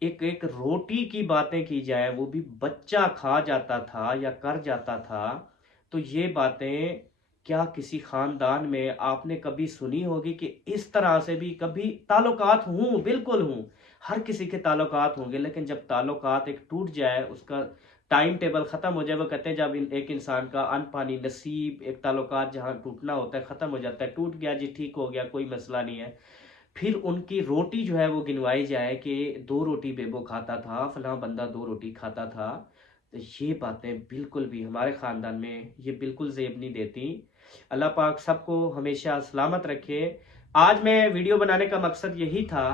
एक एक रोटी की बातें की जाए, वो भी बच्चा खा जाता था या कर जाता था, तो ये बातें क्या किसी खानदान में आपने कभी सुनी होगी कि इस तरह से भी कभी ताल्लुकात हूँ, बिल्कुल हूँ, हर किसी के ताल्लुकात होंगे, लेकिन जब ताल्लुकात एक टूट जाए, उसका टाइम टेबल ख़त्म हो जाए, वो कहते हैं जब एक इंसान का अन्न पानी नसीब, एक ताल्लुकात जहाँ टूटना होता है ख़त्म हो जाता है, टूट गया जी, ठीक हो गया, कोई मसला नहीं है। फिर उनकी रोटी जो है वो गिनवाई जाए कि 2 रोटी बेबो खाता था, फलां बंदा 2 रोटी खाता था। तो ये बातें बिल्कुल भी हमारे ख़ानदान में ये बिल्कुल ज़ेब नहीं देती। अल्लाह पाक सबको हमेशा सलामत रखे। आज मैं वीडियो बनाने का मकसद यही था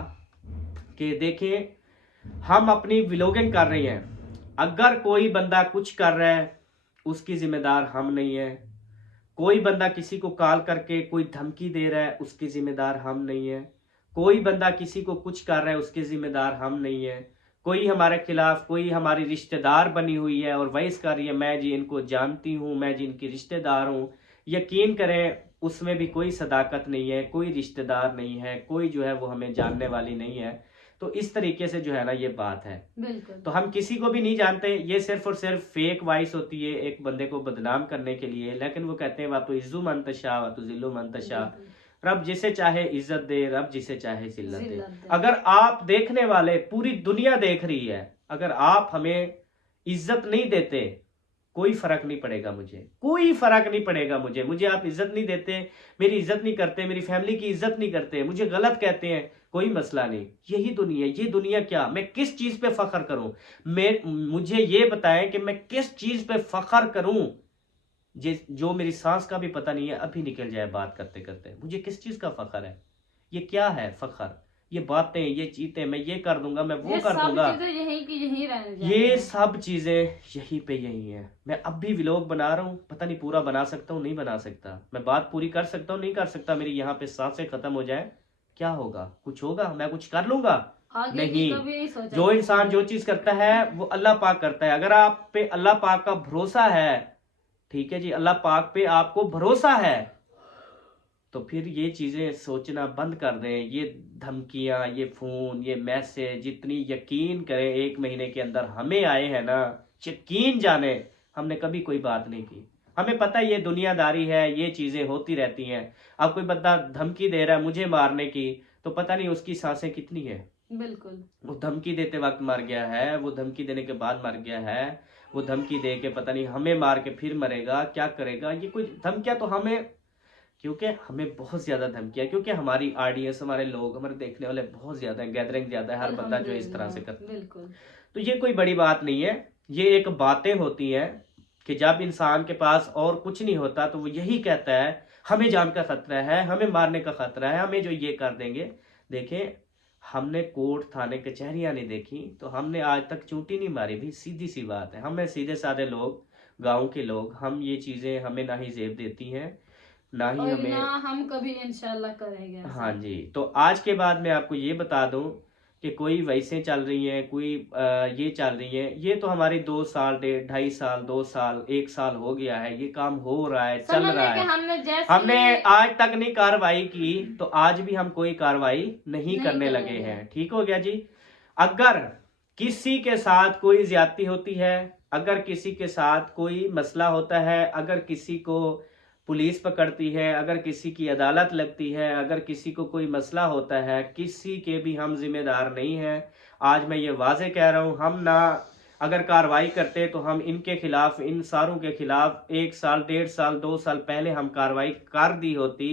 कि देखें हम अपनी व्लॉगिंग कर रहे हैं, अगर कोई बंदा कुछ कर रहा है उसकी ज़िम्मेदार हम नहीं है। कोई बंदा किसी को कॉल करके कोई धमकी दे रहा है उसकी ज़िम्मेदार हम नहीं है। कोई बंदा किसी को कुछ कर रहा है उसके ज़िम्मेदार हम नहीं है। कोई हमारे खिलाफ, कोई हमारी रिश्तेदार बनी हुई है और वॉइस कर रही है मैं जी इनको जानती हूँ, मैं जी इनकी रिश्तेदार हूँ, यकीन करें उसमें भी कोई सदाकत नहीं है, कोई रिश्तेदार नहीं है, कोई जो है वो हमें जानने वाली नहीं है। तो इस तरीके से जो है ना ये बात है। बिल्कुल। तो हम किसी को भी नहीं जानते, ये सिर्फ और सिर्फ फेक वॉइस होती है एक बंदे को बदनाम करने के लिए। लेकिन वो कहते हैं वा तो इज्जू मंतशा वा तो जिल्लु मंतशा, रब जिसे चाहे इज्जत दे, रब जिसे चाहे जिल्लत दे। अगर आप देखने वाले, पूरी दुनिया देख रही है, अगर आप हमें इज्जत नहीं देते, कोई फर्क नहीं पड़ेगा मुझे, कोई फर्क नहीं पड़ेगा मुझे आप इज्जत नहीं देते, मेरी इज्जत नहीं करते, मेरी फैमिली की इज्जत नहीं करते, मुझे गलत कहते हैं, कोई मसला नहीं। यही दुनिया, ये दुनिया क्या, मैं किस चीज पे फख्र करूं? मुझे ये बताएं कि मैं किस चीज पे फख्र करूं जो मेरी सांस का भी पता नहीं है, अभी निकल जाए बात करते करते। मुझे किस चीज का फख्र है? ये क्या है फख्र? ये बातें, ये चीतें, मैं ये कर दूंगा, मैं वो कर दूंगा, यही की यही रहने ये सब चीजें यहीं पे यही है। मैं अब भी व्लॉग बना रहा हूँ, पता नहीं पूरा बना सकता हूँ नहीं बना सकता, मैं बात पूरी कर सकता हूँ नहीं कर सकता, मेरी यहाँ पे सांसें खत्म हो जाए, क्या होगा? कुछ होगा? मैं कुछ कर लूंगा? नहीं। जो इंसान जो चीज करता है वो अल्लाह पाक करता है। अगर आप पे अल्लाह पाक का भरोसा है, ठीक है जी, अल्लाह पाक पे आपको भरोसा है, तो फिर ये चीजें सोचना बंद कर दें। ये धमकियां, ये फोन, ये मैसेज, जितनी यकीन करें 1 महीने के अंदर हमें आए हैं ना, यकीन जाने हमने कभी कोई बात नहीं की। हमें पता है ये दुनियादारी है, ये चीजें होती रहती हैं। अब कोई बंदा धमकी दे रहा है मुझे मारने की, तो पता नहीं उसकी सांसें कितनी है। बिल्कुल। वो धमकी देते वक्त मर गया है, वो धमकी देने के बाद मर गया है, वो धमकी दे के पता नहीं हमें मार के फिर मरेगा, क्या करेगा। ये कोई धमकियां तो हमें, क्योंकि हमें बहुत ज्यादा धमकियां, क्योंकि हमारी ऑडियंस, हमारे लोग, हमारे देखने वाले बहुत ज्यादा है, गैदरिंग ज्यादा है, हर बंदा जो इस तरह से करता है। तो ये कोई बड़ी बात नहीं है, ये एक बातें होती हैं कि जब इंसान के पास और कुछ नहीं होता तो वो यही कहता है हमें जान का खतरा है, हमें मारने का खतरा है, हमें जो ये कर देंगे। देखें, हमने कोर्ट थाने कचहरियां नहीं देखी तो हमने आज तक चूंटी नहीं मारी भी, सीधी सी बात है। हमें सीधे साधे लोग, गांव के लोग, हम ये चीजें हमें ना ही जेब देती हैं ना ही हमें, ना हम कभी इंशाल्लाह करेंगे। हाँ जी। तो आज के बाद मैं आपको ये बता दूं कि कोई वैसे चल रही हैं, कोई ये चल रही है, ये तो हमारी 2 साल, 2.5 साल, 2 साल, 1 साल हो गया है, ये काम हो रहा है, चल रहा है। हमने आज तक नहीं कार्रवाई की, तो आज भी हम कोई कार्रवाई नहीं करने लगे हैं। ठीक हो गया जी। अगर किसी के साथ कोई ज्यादती होती है, अगर किसी के साथ कोई मसला होता है, अगर किसी को पुलिस पकड़ती है, अगर किसी की अदालत लगती है, अगर किसी को कोई मसला होता है, किसी के भी हम जिम्मेदार नहीं हैं। आज मैं ये वाजे कह रहा हूँ, हम ना अगर कार्रवाई करते तो हम इनके खिलाफ, इन सारों के खिलाफ 1 साल, 1.5 साल, 2 साल पहले हम कार्रवाई कर दी होती,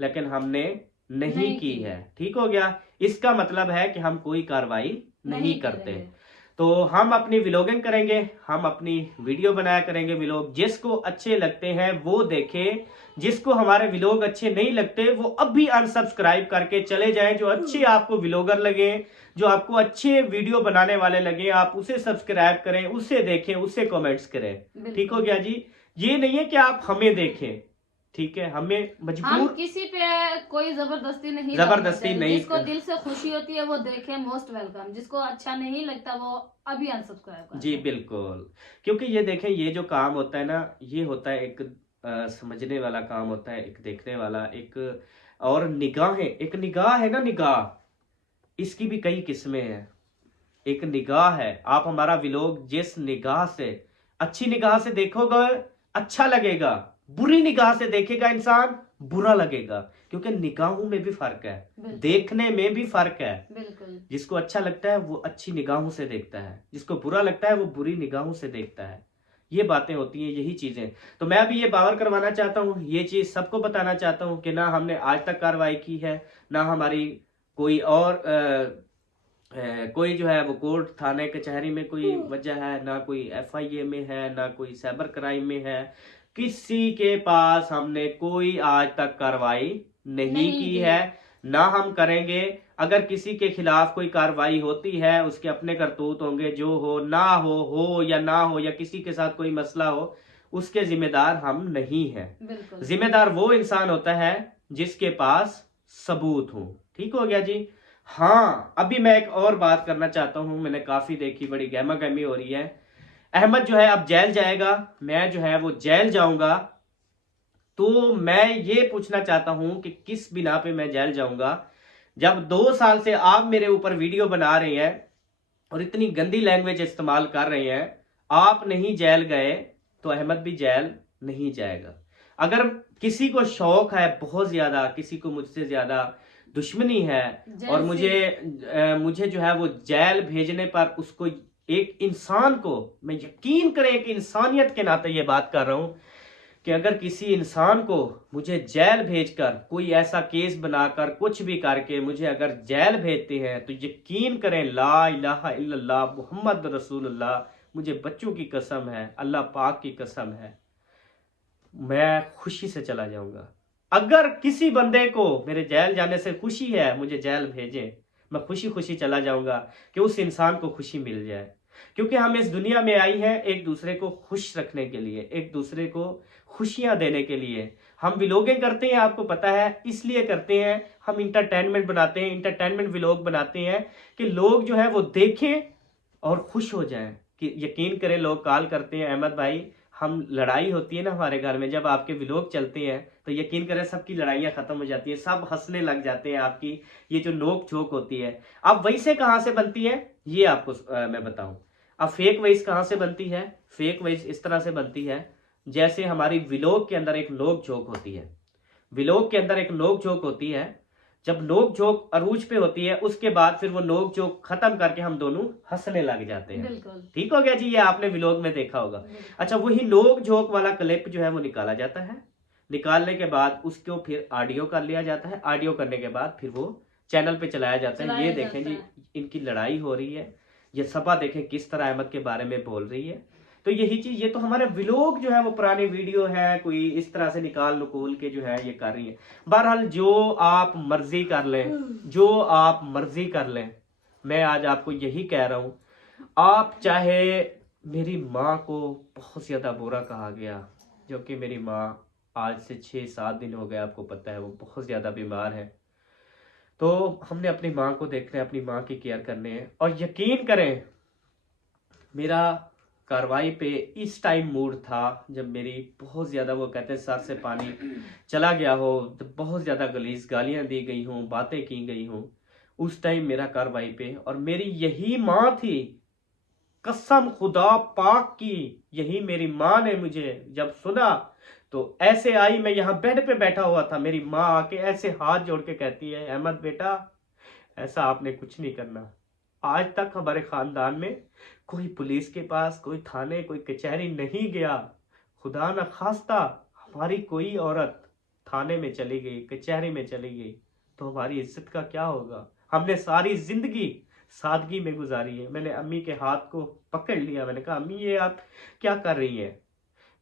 लेकिन हमने नहीं की है। ठीक हो गया। इसका मतलब है कि हम कोई कार्रवाई नहीं करते। तो हम अपनी व्लॉगिंग करेंगे, हम अपनी वीडियो बनाया करेंगे। व्लॉग जिसको अच्छे लगते हैं वो देखे, जिसको हमारे व्लॉग अच्छे नहीं लगते वो अभी अनसब्सक्राइब करके चले जाएं। जो अच्छे आपको व्लॉगर लगे, जो आपको अच्छे वीडियो बनाने वाले लगे, आप उसे सब्सक्राइब करें, उसे देखें, उसे कमेंट्स करें। ठीक हो गया जी। ये नहीं है कि आप हमें देखें, ठीक है, हमें मजबूर, हम किसी पे कोई जबरदस्ती नहीं, जिसको दिल से खुशी होती है वो देखे, मोस्ट वेलकम। जिसको अच्छा नहीं लगता वो अभी अनसब्सक्राइब करें। जी बिल्कुल। क्योंकि ये देखें, ये जो काम होता है ना, ये होता है एक समझने वाला काम होता है, एक देखने वाला, एक और निगाहें, एक निगाह है ना, निगाह, इसकी भी कई किस्में हैं। एक निगाह है, आप हमारा व्लॉग जिस निगाह से, अच्छी निगाह से देखोगे अच्छा लगेगा, बुरी निगाह से देखेगा इंसान बुरा लगेगा। क्योंकि निगाहों में भी फर्क है, देखने में भी फर्क है। बिल्कुल। जिसको अच्छा लगता है वो अच्छी निगाहों से देखता है, जिसको बुरा लगता है वो बुरी निगाहों से देखता है। ये बातें होती हैं, यही चीजें। तो मैं अभी ये बावर करवाना चाहता हूँ, ये चीज सबको बताना चाहता हूँ कि ना हमने आज तक कार्रवाई की है, ना हमारी कोई और कोई जो है वो कोर्ट थाने कचहरी में कोई वजह है, ना कोई FIA में है, ना कोई साइबर क्राइम में है। किसी के पास हमने कोई आज तक कार्रवाई नहीं की है, ना हम करेंगे। अगर किसी के खिलाफ कोई कार्रवाई होती है, उसके अपने करतूत होंगे, जो हो या ना हो, या किसी के साथ कोई मसला हो, उसके जिम्मेदार हम नहीं हैं। जिम्मेदार वो इंसान होता है जिसके पास सबूत हो। ठीक हो गया जी। हाँ, अभी मैं एक और बात करना चाहता हूं, मैंने काफी देखी, बड़ी गहमा गहमी हो रही है। अहमद जो है अब जेल जाएगा, मैं जो है वो जेल जाऊंगा, तो मैं ये पूछना चाहता हूं कि किस बिना पे मैं जेल जाऊंगा, जब 2 साल से आप मेरे ऊपर वीडियो बना रहे हैं और इतनी गंदी लैंग्वेज इस्तेमाल कर रहे हैं। आप नहीं जेल गए तो अहमद भी जेल नहीं जाएगा। अगर किसी को शौक है बहुत ज्यादा, किसी को मुझसे ज्यादा दुश्मनी है और मुझे जो है वो जेल भेजने पर, उसको एक इंसान को, मैं यकीन करें एक इंसानियत के नाते ये बात कर रहा हूं कि अगर किसी इंसान को मुझे जेल भेजकर, कोई ऐसा केस बनाकर, कुछ भी करके मुझे अगर जेल भेजते हैं तो यकीन करें ला इलाहा इल्लल्लाह मुहम्मद रसूलुल्लाह, मुझे बच्चों की कसम है, अल्लाह पाक की कसम है, मैं खुशी से चला जाऊंगा। अगर किसी बंदे को मेरे जेल जाने से खुशी है, मुझे जेल भेजें, मैं खुशी खुशी चला जाऊंगा कि उस इंसान को खुशी मिल जाए। क्योंकि हम इस दुनिया में आई हैं एक दूसरे को खुश रखने के लिए, एक दूसरे को खुशियां देने के लिए। हम व्लॉगिंग करते हैं, आपको पता है, इसलिए करते हैं, हम इंटरटेनमेंट बनाते हैं, इंटरटेनमेंट व्लॉग बनाते हैं कि लोग जो है वो देखें और खुश हो जाएं। कि यकीन करें लोग कॉल करते हैं, अहमद भाई हम लड़ाई होती है ना हमारे घर में, जब आपके व्लॉग चलते हैं तो यकीन करें सबकी लड़ाइयाँ खत्म हो जाती है, सब हंसने लग जाते हैं। आपकी ये जो नोक झोंक होती है, अब वैसे कहाँ से बनती है ये आपको मैं बताऊं। अब फेक वॉइस कहाँ से बनती है? फेक वॉइस इस तरह से बनती है जैसे हमारी व्लॉग के अंदर एक नोक झोंक होती है। व्लॉग के अंदर एक नोक झोंक होती है, जब नोक झोंक अरूज पे होती है उसके बाद फिर वो नोक झोंक खत्म करके हम दोनों हंसने लग जाते हैं। ठीक हो गया जी, ये आपने व्लॉग में देखा होगा। अच्छा, वही नोक झोंक वाला क्लिप जो है वो निकाला जाता है, निकालने के बाद उसको फिर ऑडियो कर लिया जाता है, ऑडियो करने के बाद फिर वो चैनल पे चलाया जाता है। ये देखें जी, इनकी लड़ाई हो रही है, ये सपा देखें किस तरह अहमद के बारे में बोल रही है। तो यही चीज, ये तो हमारे व्लॉग जो है वो पुरानी वीडियो है, कोई इस तरह से निकाल नुकूल के जो है ये कर रही है। बहरहाल जो आप मर्जी कर लें, जो आप मर्जी कर लें, मैं आज आपको यही कह रहा हूं, आप चाहे मेरी माँ को बहुत ज्यादा बुरा कहा गया, जो कि मेरी माँ आज से 6-7 दिन हो गए, आपको पता है वो बहुत ज्यादा बीमार है, तो हमने अपनी माँ को देखना है, अपनी माँ की केयर करनी है। और यकीन करें मेरा कार्रवाई पे इस टाइम मूड था जब मेरी बहुत ज्यादा, वो कहते हैं सर से पानी चला गया हो, जब बहुत ज्यादा गलीज गालियां दी गई हों, बातें की गई हों, उस टाइम मेरा कार्रवाई पे, और मेरी यही माँ थी, कसम खुदा पाक की, यही मेरी माँ ने मुझे जब सुना तो ऐसे आई, मैं यहाँ बेड पे बैठा हुआ था, मेरी माँ आके ऐसे हाथ जोड़ के कहती है, अहमद बेटा ऐसा आपने कुछ नहीं करना। आज तक हमारे खानदान में कोई पुलिस के पास, कोई थाने, कोई कचहरी नहीं गया। खुदा न खास्ता हमारी कोई औरत थाने में चली गई, कचहरी में चली गई, तो हमारी इज्जत का क्या होगा? हमने सारी जिंदगी सादगी में गुजारी है। मैंने अम्मी के हाथ को पकड़ लिया, मैंने कहा अम्मी ये आप क्या कर रही हैं?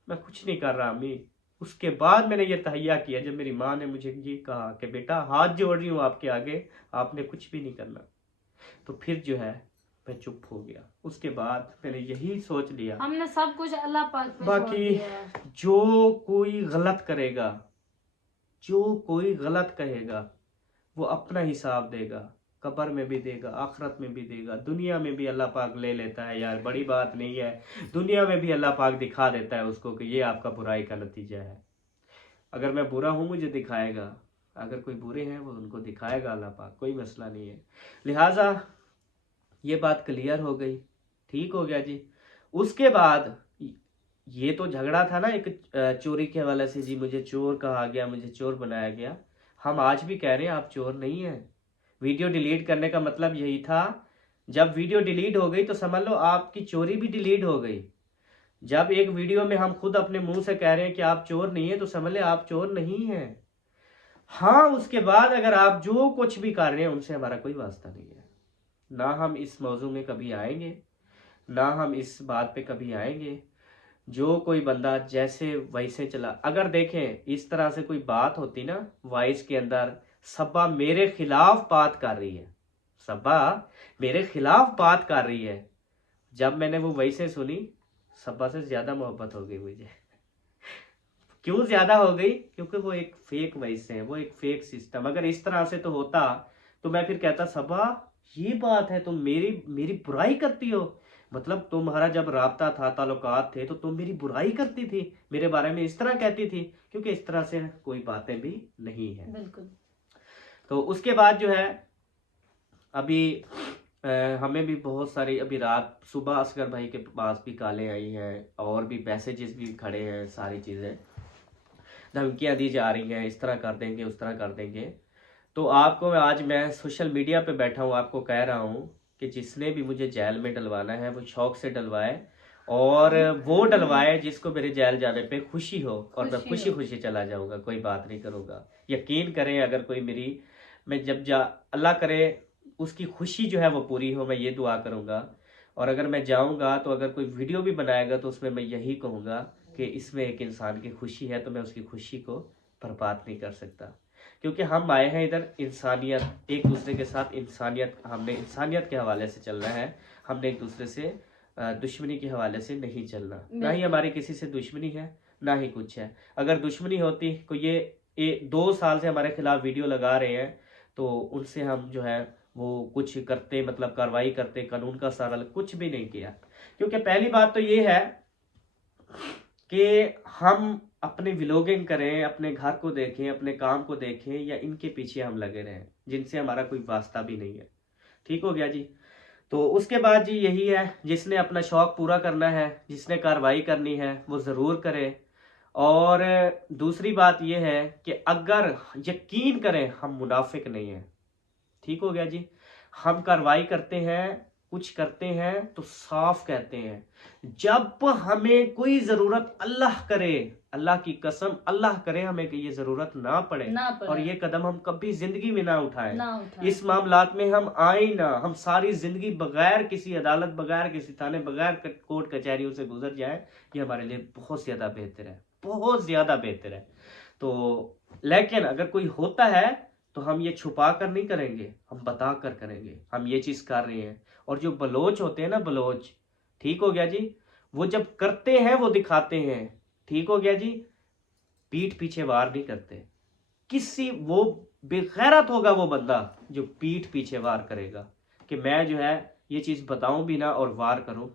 मैं कुछ नहीं कर रहा अम्मी। उसके बाद मैंने ये तहैया किया जब मेरी माँ ने मुझे ये कहा कि बेटा हाथ जोड़ रही हूँ आपके आगे, आपने कुछ भी नहीं करना, तो फिर जो है मैं चुप हो गया। उसके बाद मैंने यही सोच लिया, हमने सब कुछ अल्लाह पाक पे छोड़ बाकी दिया। जो कोई गलत करेगा, जो कोई गलत कहेगा, वो अपना हिसाब देगा, कब्र में भी देगा, आखिरत में भी देगा, दुनिया में भी अल्लाह पाक ले लेता है यार, बड़ी बात नहीं है। दुनिया में भी अल्लाह पाक दिखा देता है उसको कि ये आपका बुराई का नतीजा है। अगर मैं बुरा हूं मुझे दिखाएगा, अगर कोई बुरे हैं वो उनको दिखाएगा अल्लाह पाक, कोई मसला नहीं है। लिहाजा ये बात क्लियर हो गई, ठीक हो गया जी। उसके बाद ये तो झगड़ा था ना एक चोरी के हवाले से, जी मुझे चोर कहा गया, मुझे चोर बनाया गया। हम आज भी कह रहे हैं आप चोर नहीं हैं। वीडियो डिलीट करने का मतलब यही था, जब वीडियो डिलीट हो गई तो समझ लो आपकी चोरी भी डिलीट हो गई। जब एक वीडियो में हम खुद अपने मुंह से कह रहे हैं कि आप चोर नहीं है, तो समझ ले आप चोर नहीं हैं। हाँ, उसके बाद अगर आप जो कुछ भी कर रहे हैं उनसे हमारा कोई वास्ता नहीं है, ना हम इस मौजू में कभी आएंगे, ना हम इस बात पे कभी आएंगे। जो कोई बंदा जैसे वैसे चला, अगर देखें इस तरह से कोई बात होती ना वॉइस के अंदर, सब्बा मेरे खिलाफ बात कर रही है, सब्बा मेरे खिलाफ बात कर रही है, जब मैंने वो वैसे सुनी सब्बा से ज्यादा मोहब्बत हो गई मुझे। क्यों ज्यादा हो गई? क्योंकि वो एक फेक वॉइस है, वो एक फेक सिस्टम। अगर इस तरह से तो होता तो मैं फिर कहता सब्बा ये बात है, तुम मेरी मेरी बुराई करती हो, मतलब तुम्हारा जब राब्ता था, ताल्लुकात थे, तो तुम मेरी बुराई करती थी, मेरे बारे में इस तरह कहती थी, क्योंकि इस तरह से कोई बातें भी नहीं है। बिल्कुल। तो उसके बाद जो है अभी हमें भी बहुत सारी, अभी रात सुबह असगर भाई के पास भी कॉलें आई हैं और भी मैसेजेस भी खड़े हैं, सारी चीज़ें धमकियाँ दी जा रही हैं, इस तरह कर देंगे, उस तरह कर देंगे। तो आपको आज मैं सोशल मीडिया पे बैठा हूँ, आपको कह रहा हूँ कि जिसने भी मुझे जेल में डलवाना है वो शौक से डलवाए, और वो डलवाए जिसको मेरे जेल जाने पे खुशी हो, और मैं खुशी खुशी चला जाऊंगा, कोई बात नहीं करूंगा। यकीन करें, अगर कोई मेरी, मैं जब जा, अल्लाह करे उसकी खुशी जो है वो पूरी हो, मैं ये दुआ करूंगा। और अगर मैं जाऊंगा तो अगर कोई वीडियो भी बनाएगा तो उसमें मैं यही कहूंगा कि इसमें एक इंसान की खुशी है, तो मैं उसकी खुशी को बर्बाद नहीं कर सकता, क्योंकि हम आए हैं इधर इंसानियत, एक दूसरे के साथ इंसानियत, हमने इंसानियत के हवाले से चलना है, हमने एक दूसरे से दुश्मनी के हवाले से नहीं चलना। ना ही हमारी किसी से दुश्मनी है, ना ही कुछ है। अगर दुश्मनी होती तो ये 2 साल से हमारे खिलाफ वीडियो लगा रहे हैं, तो उनसे हम जो है वो कुछ करते, मतलब कार्रवाई करते, कानून का सहारा, कुछ भी नहीं किया। क्योंकि पहली बात तो ये है कि हम अपने व्लॉगिंग करें, अपने घर को देखें, अपने काम को देखें, या इनके पीछे हम लगे रहें जिनसे हमारा कोई वास्ता भी नहीं है। ठीक हो गया जी। तो उसके बाद जी यही है, जिसने अपना शौक पूरा करना है, जिसने कार्रवाई करनी है, वो ज़रूर करे। और दूसरी बात यह है कि अगर यकीन करें, हम मुनाफिक नहीं हैं। ठीक हो गया जी। हम कार्रवाई करते हैं, कुछ करते हैं तो साफ कहते हैं। जब हमें कोई जरूरत, अल्लाह करे, अल्लाह की कसम, अल्लाह करे हमें कि ये जरूरत ना पड़े, और ये कदम हम कभी जिंदगी में ना उठाएं, इस मामलात में हम आए ना, हम सारी जिंदगी बगैर किसी अदालत, बगैर किसी थाने, बगैर कोर्ट कचहरियों से गुजर जाए, ये हमारे लिए बहुत ज्यादा बेहतर है, बहुत ज्यादा बेहतर है। तो लेकिन अगर कोई होता है तो हम ये छुपा कर नहीं करेंगे, हम बता कर करेंगे हम ये चीज कर रहे हैं। और जो बलोच होते हैं ना, बलोच, ठीक हो गया जी, वो जब करते हैं वो दिखाते हैं। ठीक हो गया जी। पीठ पीछे वार नहीं करते किसी, वो बेगैरत होगा वो बंदा जो पीठ पीछे वार करेगा कि मैं जो है ये चीज बताऊं भी ना और वार करूं,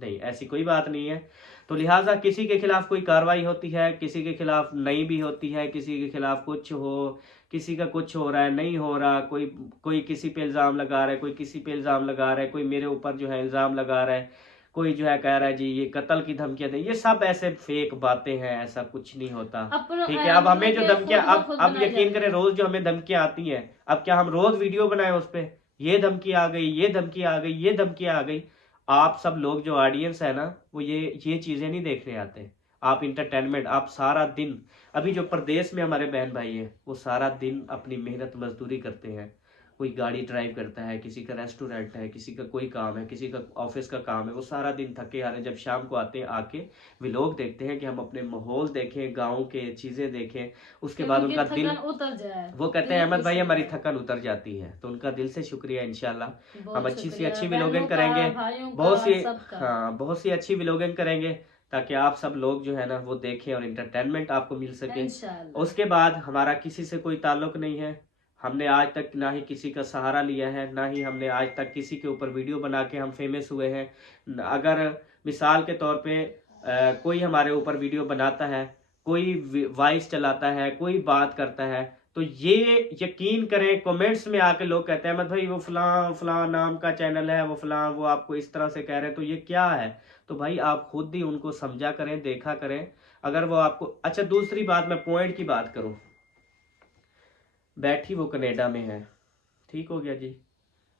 नहीं, ऐसी कोई बात नहीं है। तो लिहाजा किसी के खिलाफ कोई कार्रवाई होती है, किसी के खिलाफ नहीं भी होती है, किसी के खिलाफ कुछ हो, किसी का कुछ हो रहा है, नहीं हो रहा, कोई कोई किसी पे इल्ज़ाम लगा रहा है, कोई किसी पे इल्ज़ाम लगा रहा है, कोई मेरे ऊपर जो है इल्ज़ाम लगा रहा है, कोई जो है कह रहा है जी ये कत्ल की धमकियां दे, ये सब ऐसे फेक बातें हैं, ऐसा कुछ नहीं होता। ठीक है। अब हमें जो धमकियां, अब यकीन करें, रोज जो हमें धमकियां आती हैं, अब क्या हम रोज वीडियो बनाए उस पर, ये धमकी आ गई, ये धमकी आ गई, ये धमकी आ गई। आप सब लोग जो ऑडियंस है ना, वो ये चीजें नहीं देखने आते। आप इंटरटेनमेंट, आप सारा दिन, अभी जो प्रदेश में हमारे बहन भाई हैं वो सारा दिन अपनी मेहनत मजदूरी करते हैं, कोई गाड़ी ड्राइव करता है, किसी का रेस्टोरेंट है, किसी का कोई काम है, किसी का ऑफिस का काम है, वो सारा दिन थके हारे जब शाम को आते हैं, आके व्लॉग देखते हैं कि हम अपने माहौल देखें, गाँव के चीजें देखें, उसके बाद उनका दिल उतर जाए, वो कहते हैं अहमद भाई हमारी थकन उतर जाती है। तो उनका दिल से शुक्रिया। इंशाल्लाह हम अच्छी सी अच्छी व्लॉगिंग करेंगे, बहुत सी, हाँ, बहुत सी अच्छी व्लॉगिंग करेंगे, ताकि आप सब लोग जो है ना वो देखें और इंटरटेनमेंट आपको मिल सके। उसके बाद हमारा किसी से कोई ताल्लुक नहीं है, हमने आज तक ना ही किसी का सहारा लिया है, ना ही हमने आज तक किसी के ऊपर वीडियो बना के हम फेमस हुए हैं। अगर मिसाल के तौर पे कोई हमारे ऊपर वीडियो बनाता है, कोई वॉइस चलाता है, कोई बात करता है, तो ये यकीन करें, कमेंट्स में आके लोग कहते हैं अहमद भाई वो फलां फलां नाम का चैनल है, वो फलां, वो आपको इस तरह से कह रहे हैं, तो ये क्या है? तो भाई आप खुद ही उनको समझा करें, देखा करें। अगर वो आपको, अच्छा दूसरी बात, मैं पॉइंट की बात करूं, बैठी वो कनाडा में है, ठीक हो गया जी,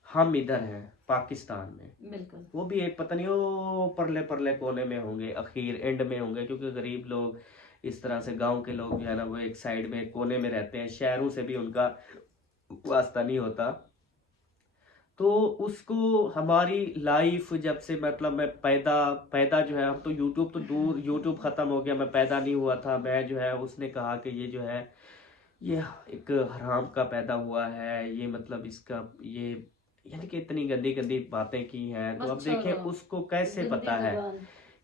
हम इधर हैं पाकिस्तान में, बिल्कुल, वो भी एक पता नहीं वो परले परले कोने में होंगे, अखीर एंड में होंगे, क्योंकि गरीब लोग इस तरह से, गांव के लोग जो है ना वो एक साइड में कोने में रहते हैं, शहरों से भी उनका वास्ता नहीं होता। तो उसको हमारी लाइफ जब से, मतलब मैं पैदा जो है, हम तो यूट्यूब तो दूर, यूट्यूब ख़त्म हो गया, मैं पैदा नहीं हुआ था, मैं जो है उसने कहा कि ये जो है ये एक हराम का पैदा हुआ है, ये मतलब इसका ये, यानी कि इतनी गंदी गंदी बातें की हैं। तो अब देखें उसको कैसे पता है,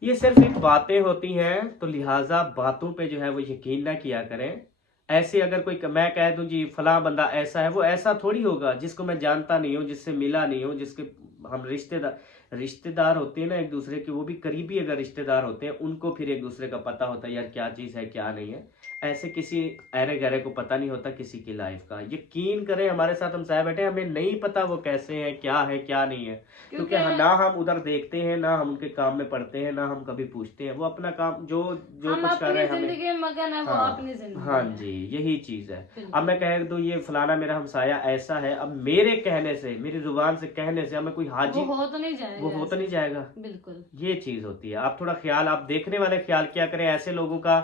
ये सिर्फ एक बातें होती हैं, तो लिहाजा बातों पे जो है वो यकीन ना किया करें। ऐसे अगर कोई, मैं कह दूं जी फला बंदा ऐसा है, वो ऐसा थोड़ी होगा, जिसको मैं जानता नहीं हूँ, जिससे मिला नहीं हूँ, जिसके हम रिश्तेदार होते हैं ना एक दूसरे के, वो भी करीबी अगर रिश्तेदार होते हैं, उनको फिर एक दूसरे का पता होता है यार क्या चीज़ है क्या नहीं है। ऐसे किसी अरे गहरे को पता नहीं होता किसी की लाइफ का। यकीन करें हमारे साथ हम साहब बैठे, हमें नहीं पता वो कैसे हैं क्या नहीं है, क्योंकि क्योंकि ना हम उधर देखते हैं, ना हम उनके काम में पढ़ते हैं, ना हम कभी पूछते हैं। वो अपना काम जो जो हम कुछ कर रहे अपनी हैं हमें। जिंदगी में मगन है, वो हाँ अपनी जिंदगी हाँ में जी, यही चीज है। अब बिल्कुल मैं कह दूं ये फलाना मेरा हमसाया ऐसा है, अब मेरे कहने से, मेरी जुबान से कहने से हमें कोई वो हाजी हो तो नहीं वो जाएगा हो तो ऐसे। नहीं जाएगा। बिल्कुल ये चीज होती है। आप थोड़ा ख्याल, आप देखने वाले ख्याल क्या करें ऐसे लोगों का।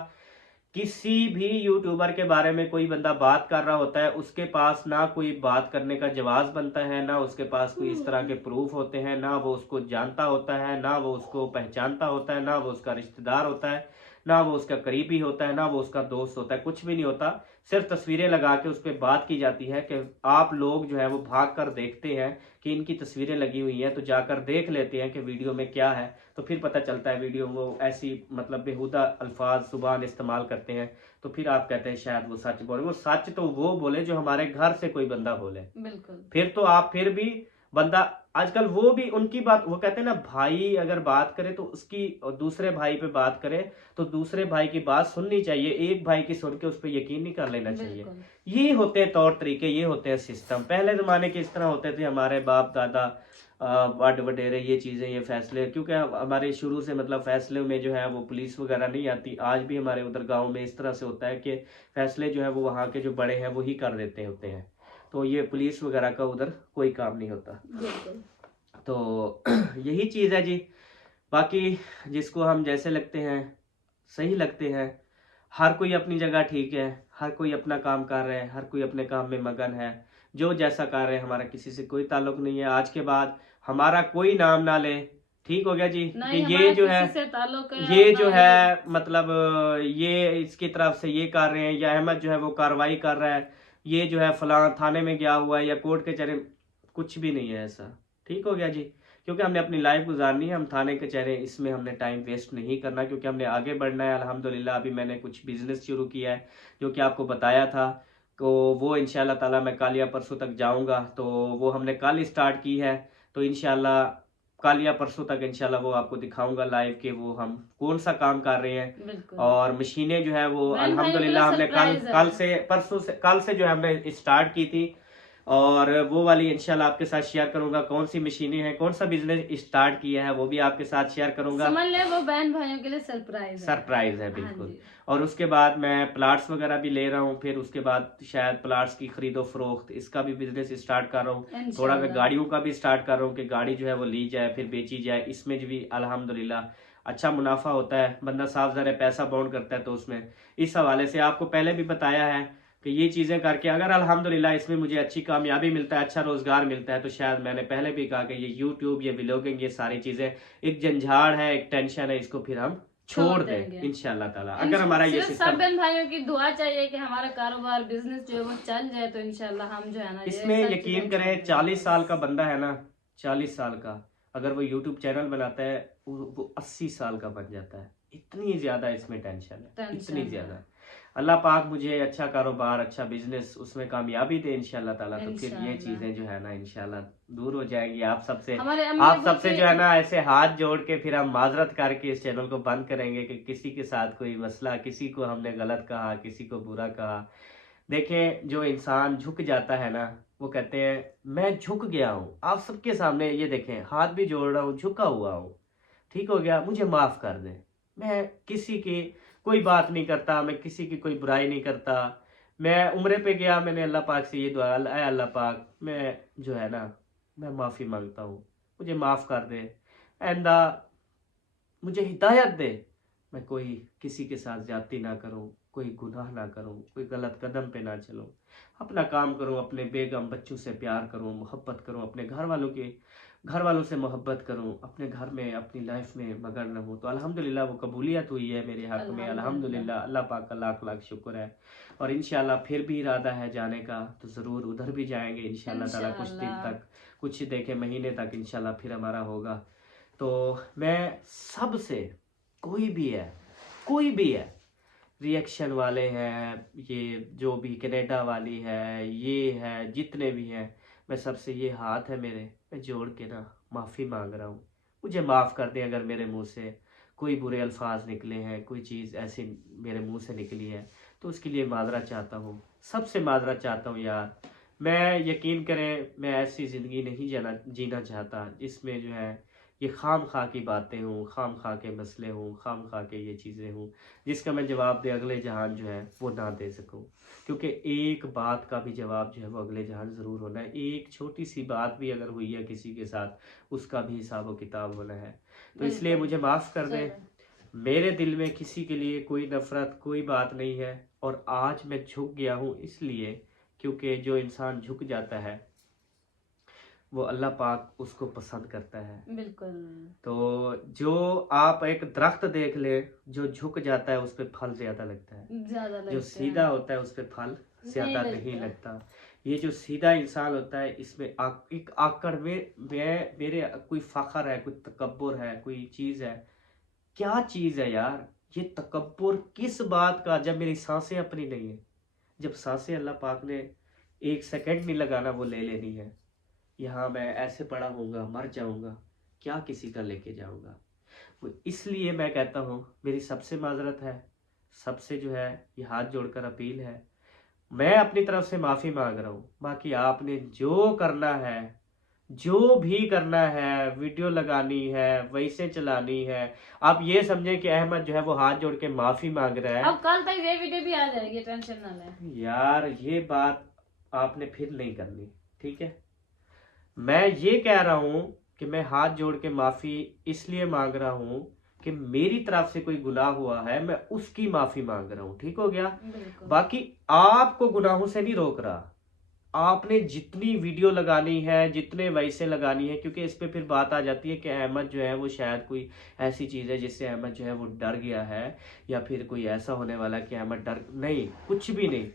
किसी भी यूट्यूबर के बारे में कोई बंदा बात कर रहा होता है, उसके पास ना कोई बात करने का जवाब बनता है, ना उसके पास कोई इस तरह के प्रूफ होते हैं, ना वो उसको जानता होता है, ना वो उसको पहचानता होता है, ना वो उसका रिश्तेदार होता है, ना वो उसका करीबी होता है, ना वो उसका दोस्त होता है, कुछ भी नहीं होता। सिर्फ तस्वीरें लगा के उस पर बात की जाती है कि आप लोग जो है वो भाग कर देखते हैं कि इनकी तस्वीरें लगी हुई हैं, तो जाकर देख लेते हैं कि वीडियो में क्या है। तो फिर पता चलता है वीडियो वो ऐसी मतलब बेहुदा अल्फाज जुबान इस्तेमाल करते हैं। तो फिर आप कहते हैं शायद वो सच बोले। वो सच तो वो बोले जो हमारे घर से कोई बंदा बोले। बिल्कुल फिर तो आप फिर भी बंदा, आजकल वो भी उनकी बात, वो कहते हैं ना भाई अगर बात करे तो उसकी और दूसरे भाई पे बात करे तो दूसरे भाई की बात सुननी चाहिए, एक भाई की सुन के उस पर यकीन नहीं कर लेना चाहिए। बिल्कुल ये होते हैं तौर तरीके, ये होते हैं सिस्टम। पहले जमाने के इस तरह होते थे हमारे बाप दादा बड़ वडेरे, ये चीज़ें ये फैसले, क्योंकि हमारे शुरू से मतलब फैसले में जो है वो पुलिस वगैरह नहीं आती। आज भी हमारे उधर गांव में इस तरह से होता है कि फैसले जो है वो वहाँ के जो बड़े हैं वो ही कर देते होते हैं। तो ये पुलिस वगैरह का उधर कोई काम नहीं होता। बिल्कुल तो यही चीज़ है जी। बाकी जिसको हम जैसे लगते हैं, सही लगते हैं, हर कोई अपनी जगह ठीक है, हर कोई अपना काम कर रहे हैं, हर कोई अपने काम में मगन है। जो जैसा कर रहे हैं, हमारा किसी से कोई ताल्लुक नहीं है। आज के बाद हमारा कोई नाम ना ले, ठीक हो गया जी। कि नहीं, ये हमारा जो है, किसी से ताल्लुक है और ये ना जो ये। है मतलब ये इसकी तरफ से ये कर रहे हैं, या अहमद जो है वो कार्रवाई कर रहा है, ये जो है फलां थाने में गया हुआ है या कोर्ट कचहरे, कुछ भी नहीं है ऐसा। ठीक हो गया जी। क्योंकि हमने अपनी लाइफ गुजारनी है, हम थाने कचहरे इसमें हमने टाइम वेस्ट नहीं करना, क्योंकि हमने आगे बढ़ना है। अल्हम्दुलिल्लाह अभी मैंने कुछ बिजनेस शुरू किया है जो कि आपको बताया था। तो वो इंशाल्लाह ताला मैं कल या परसों तक जाऊंगा, तो वो हमने कल स्टार्ट की है। तो इंशाल्लाह कल या परसों तक इंशाल्लाह वो आपको दिखाऊंगा लाइव के वो हम कौन सा काम कर रहे हैं। बिल्कुल और मशीनें जो है वो बहन भाइयों के लिए अल्हम्दुलिल्लाह हमने कल सरप्राइज है। कल से परसों से कल से जो है हमने स्टार्ट की थी। और वो वाली इंशाल्लाह आपके साथ शेयर करूंगा, कौन सी मशीनें हैं, कौन सा बिजनेस स्टार्ट किया है, वो भी आपके साथ शेयर करूंगा। समझ ले वो बहन भाइयों के लिए सरप्राइज है। सरप्राइज है हाँ बिल्कुल। जी और उसके बाद मैं प्लाट्स वगैरह भी ले रहा हूँ, फिर उसके बाद शायद प्लाट्स की खरीदो फरोख्त, इसका भी बिजनेस स्टार्ट कर रहा हूँ। थोड़ा मैं इंशाल्लाह। गाड़ियों का भी स्टार्ट कर रहा हूँ कि गाड़ी जो है वो ली जाए फिर बेची जाए। इसमें जो भी अल्हम्दुलिल्लाह अच्छा मुनाफा होता है, बंदा साफ ज़रा पैसा बाउंड करता है। तो उसमें इस हवाले से आपको पहले भी बताया है कि ये चीज़ें करके अगर अल्हम्दुलिल्लाह इसमें मुझे अच्छी कामयाबी मिलता है, अच्छा रोज़गार मिलता है, तो शायद मैंने पहले भी कहा कि ये यूट्यूब, ये व्लॉगिंग, ये सारी चीज़ें एक जंजाड़ है, एक टेंशन है, इसको फिर हम छोड़ दें देंगे। इंशाल्लाह ताला। अगर हमारा ये सिर्फ सब सिस्टम, बहन भाइयों की दुआ चाहिए कि हमारा कारोबार बिजनेस जो है वो चल जाए, तो इंशाल्लाह हम जो है ना ये इसमें सब यकीन चीजें करें छोड़ 40 देंगे। साल का बंदा है ना, 40 साल का अगर वो यूट्यूब चैनल बनाता है वो 80 साल का बन जाता है। इतनी ज्यादा इसमें टेंशन है, टेंशन इतनी है। ज्यादा। अल्लाह पाक मुझे अच्छा कारोबार, अच्छा बिजनेस, उसमें कामयाबी दे इंशाल्लाह ताला। तो फिर ये इंशाल्लाह। चीजें जो है ना इंशाल्लाह दूर हो जाएंगी आप सबसे। हमारे अम्मी आप अब्बू सबसे की जो है ना ऐसे हाथ जोड़ के फिर हम माजरत करके इस चैनल को बंद करेंगे कि किसी के साथ कोई मसला, किसी को हमने गलत कहा, किसी को बुरा कहा। देखें जो इंसान झुक जाता है ना, वो कहते हैं मैं झुक गया हूँ आप सबके सामने, ये देखें हाथ भी जोड़ रहा हूँ, झुका हुआ हूँ, ठीक हो गया, मुझे माफ कर दे। मैं किसी की कोई बात नहीं करता, मैं किसी की कोई बुराई नहीं करता। मैं उम्रे पे गया, मैंने अल्लाह पाक से ये दुआ, अल्लाह पाक मैं जो है ना मैं माफ़ी मांगता हूँ, मुझे माफ़ कर दे, आइंदा मुझे हिदायत दे, मैं कोई किसी के साथ ज्यादती ना करूं, कोई गुनाह ना करूं, कोई गलत कदम पे ना चलूं, अपना काम करूं, अपने बेगम बच्चों से प्यार करूं, मोहब्बत करूं, अपने घर वालों से मोहब्बत करूं, अपने घर में अपनी लाइफ में मगन रहूं। तो अल्हम्दुलिल्लाह वो कबूलियत हुई है मेरे हक में, अल्हम्दुलिल्लाह। अल्हम्दुलिल्लाह। अल्लाह पाक का लाख लाख शुक्र है। और इंशाल्लाह फिर भी इरादा है जाने का, तो ज़रूर उधर भी जाएंगे इंशाल्लाह ताला। कुछ दिन इंशाल्लाह। तक, कुछ देखे महीने तक इंशाल्लाह फिर हमारा होगा। तो मैं सबसे, कोई भी है, रिएक्शन वाले हैं, ये जो भी कनाडा वाली है, ये है, जितने भी हैं, मैं सबसे ये हाथ है मेरे, मैं जोड़ के ना माफ़ी मांग रहा हूँ। मुझे माफ़ कर दें अगर मेरे मुंह से कोई बुरे अल्फाज निकले हैं, कोई चीज़ ऐसी मेरे मुंह से निकली है, तो उसके लिए माजरत चाहता हूँ, सबसे माजरत चाहता हूँ यार। मैं यकीन करें, मैं ऐसी ज़िंदगी नहीं जीना चाहता जिसमें जो है ये खाम खा की बातें हों, खाम खा के मसले हों, खाम खा के ये चीज़ें हों, जिसका मैं जवाब दे अगले जहान जो है वो ना दे सकूं। क्योंकि एक बात का भी जवाब जो है वो अगले जहान ज़रूर होना है। एक छोटी सी बात भी अगर हुई है किसी के साथ, उसका भी हिसाब व किताब होना है। तो इसलिए बिल्कुल। मुझे माफ़ कर दें। चलो। मेरे दिल में किसी के लिए कोई नफ़रत, कोई बात नहीं है। और आज मैं झुक गया हूँ इसलिए क्योंकि जो इंसान झुक जाता है वो अल्लाह पाक उसको पसंद करता है। बिल्कुल। तो जो आप एक दरख्त देख ले, जो झुक जाता है उस पे फल ज्यादा लगता है, ज्यादा जो लगते सीधा हैं। होता है उस पे फल नहीं ज्यादा नहीं लगता। लगता। ये जो सीधा इंसान होता है इसमें एक आकड़ में मेरे कोई फखर है, कोई तकब्बुर है, कोई चीज है। क्या चीज है यार ये तकब्बुर किस बात का, जब मेरी सांसें अपनी नहीं है, जब सांसें अल्लाह पाक ने एक सेकंड नहीं लगाना वो ले लेनी है। यहाँ मैं ऐसे पड़ा होऊंगा, मर जाऊंगा, क्या किसी का लेके जाऊंगा। वो इसलिए मैं कहता हूँ मेरी सबसे माजरत है, सबसे जो है ये हाथ जोड़कर अपील है। मैं अपनी तरफ से माफ़ी मांग रहा हूँ। बाकी आपने जो करना है, जो भी करना है, वीडियो लगानी है, वैसे चलानी है, आप ये समझें कि अहमद जो है वो हाथ जोड़ के माफ़ी मांग रहा है। अब कल तक ये वीडियो भी आ जाएगी, टेंशन ना लें। यार ये बात आपने फिर नहीं करनी, ठीक है। मैं ये कह रहा हूं कि मैं हाथ जोड़ के माफी इसलिए मांग रहा हूं कि मेरी तरफ से कोई गुनाह हुआ है, मैं उसकी माफी मांग रहा हूं, ठीक हो गया। बिल्कुल। बाकी आपको गुनाहों से नहीं रोक रहा। आपने जितनी वीडियो लगानी है, जितने वैसे लगानी है, क्योंकि इस पे फिर बात आ जाती है कि अहमद जो है वो शायद कोई ऐसी चीज़ है जिससे अहमद जो है वो डर गया है, या फिर कोई ऐसा होने वाला है कि अहमद डर, नहीं, कुछ भी नहीं।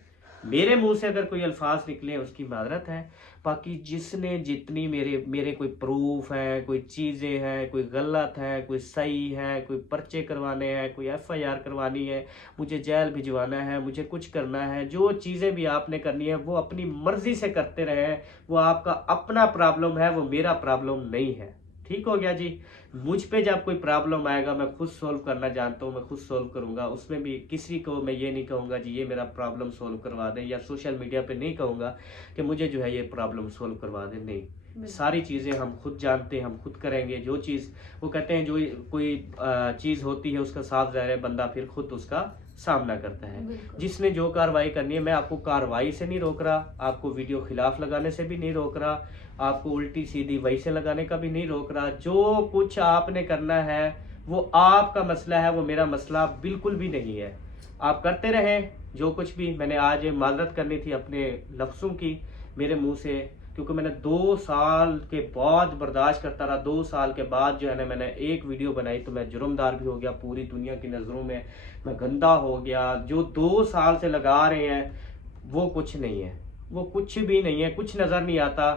मेरे मुंह से अगर कोई अल्फाज निकले उसकी माजरत है। बाकी जिसने जितनी मेरे मेरे कोई प्रूफ है, कोई चीज़ें हैं, कोई गलत है, कोई सही है, कोई पर्चे करवाने हैं, कोई FIR करवानी है, मुझे जेल भिजवाना है, मुझे कुछ करना है, जो चीज़ें भी आपने करनी है वो अपनी मर्जी से करते रहे। वो आपका अपना प्रॉब्लम है, वो मेरा प्रॉब्लम नहीं है, ठीक हो गया जी। मुझ पे जब कोई प्रॉब्लम आएगा मैं खुद सोल्व करना जानता हूँ, मैं खुद सोल्व करूंगा। उसमें भी किसी को मैं ये नहीं कहूँगा जी ये मेरा प्रॉब्लम सोल्व करवा दे, या सोशल मीडिया पे नहीं कहूँगा कि मुझे जो है ये प्रॉब्लम सोल्व करवा दे, नहीं। सारी चीज़ें हम खुद जानते हैं, हम खुद करेंगे। जो चीज़ वो कहते हैं, जो कोई चीज़ होती है उसका साफ ज़ाहिर बंदा फिर खुद उसका सामना करता है। जिसने जो कार्रवाई करनी है, मैं आपको कार्रवाई से नहीं रोक रहा, आपको वीडियो खिलाफ लगाने से भी नहीं रोक रहा, आपको उल्टी सीधी वैसे लगाने का भी नहीं रोक रहा। जो कुछ आपने करना है वो आपका मसला है, वो मेरा मसला बिल्कुल भी नहीं है। आप करते रहें जो कुछ भी। मैंने आज माजरत करनी थी अपने लफ्ज़ों की मेरे मुंह से, क्योंकि मैंने 2 साल के बाद बर्दाश्त करता रहा। 2 साल के बाद जो है ना मैंने एक वीडियो बनाई तो मैं जुर्मदार भी हो गया, पूरी दुनिया की नज़रों में मैं गंदा हो गया। जो 2 साल से लगा रहे हैं वो कुछ नहीं है, वो कुछ भी नहीं है, कुछ नज़र नहीं आता।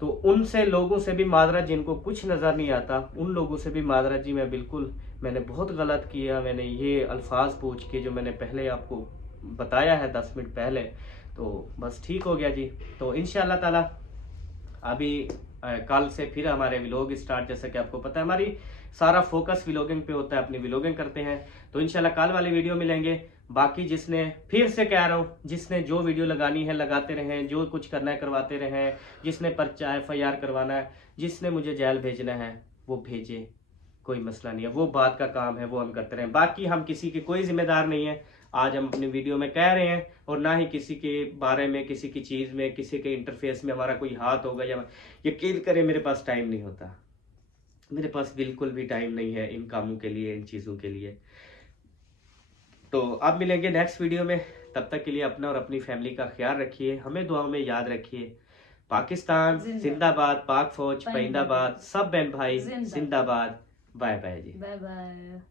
तो उनसे लोगों से भी माजरत, जिनको कुछ नज़र नहीं आता उन लोगों से भी माजरत जी। मैं बिल्कुल, मैंने बहुत गलत किया। मैंने ये अल्फाज पूछ के जो मैंने पहले आपको बताया है 10 मिनट पहले, तो बस ठीक हो गया जी। तो इंशाअल्लाह ताला अभी कल से फिर हमारे व्लॉग स्टार्ट, जैसा कि आपको पता है हमारी सारा फोकस व्लॉगिंग पे होता है, अपनी व्लॉगिंग करते हैं। तो इंशाल्लाह कल वाली वीडियो मिलेंगे। बाकी जिसने, फिर से कह रहा हूँ, जिसने जो वीडियो लगानी है लगाते रहें, जो कुछ करना है करवाते रहें, जिसने पर्चा FIR करवाना है, जिसने मुझे जेल भेजना है वो भेजे, कोई मसला नहीं है, वो बात का काम है, वो हम करते रहें। बाकी हम किसी के कोई जिम्मेदार नहीं है, आज हम अपनी वीडियो में कह रहे हैं, और ना ही किसी के बारे में, किसी की चीज़ में, किसी के इंटरफेस में हमारा कोई हाथ होगा। या यकीन करें मेरे पास टाइम नहीं होता, मेरे पास बिल्कुल भी टाइम नहीं है इन कामों के लिए, इन चीज़ों के लिए। तो अब मिलेंगे नेक्स्ट वीडियो में, तब तक के लिए अपना और अपनी फैमिली का ख्याल रखिए, हमें दुआओं में याद रखिए। पाकिस्तान जिंदाबाद, पाक फौज पाइंदाबाद, सब बहन भाई जिंदाबाद। बाय बाय जी, बाय बाय।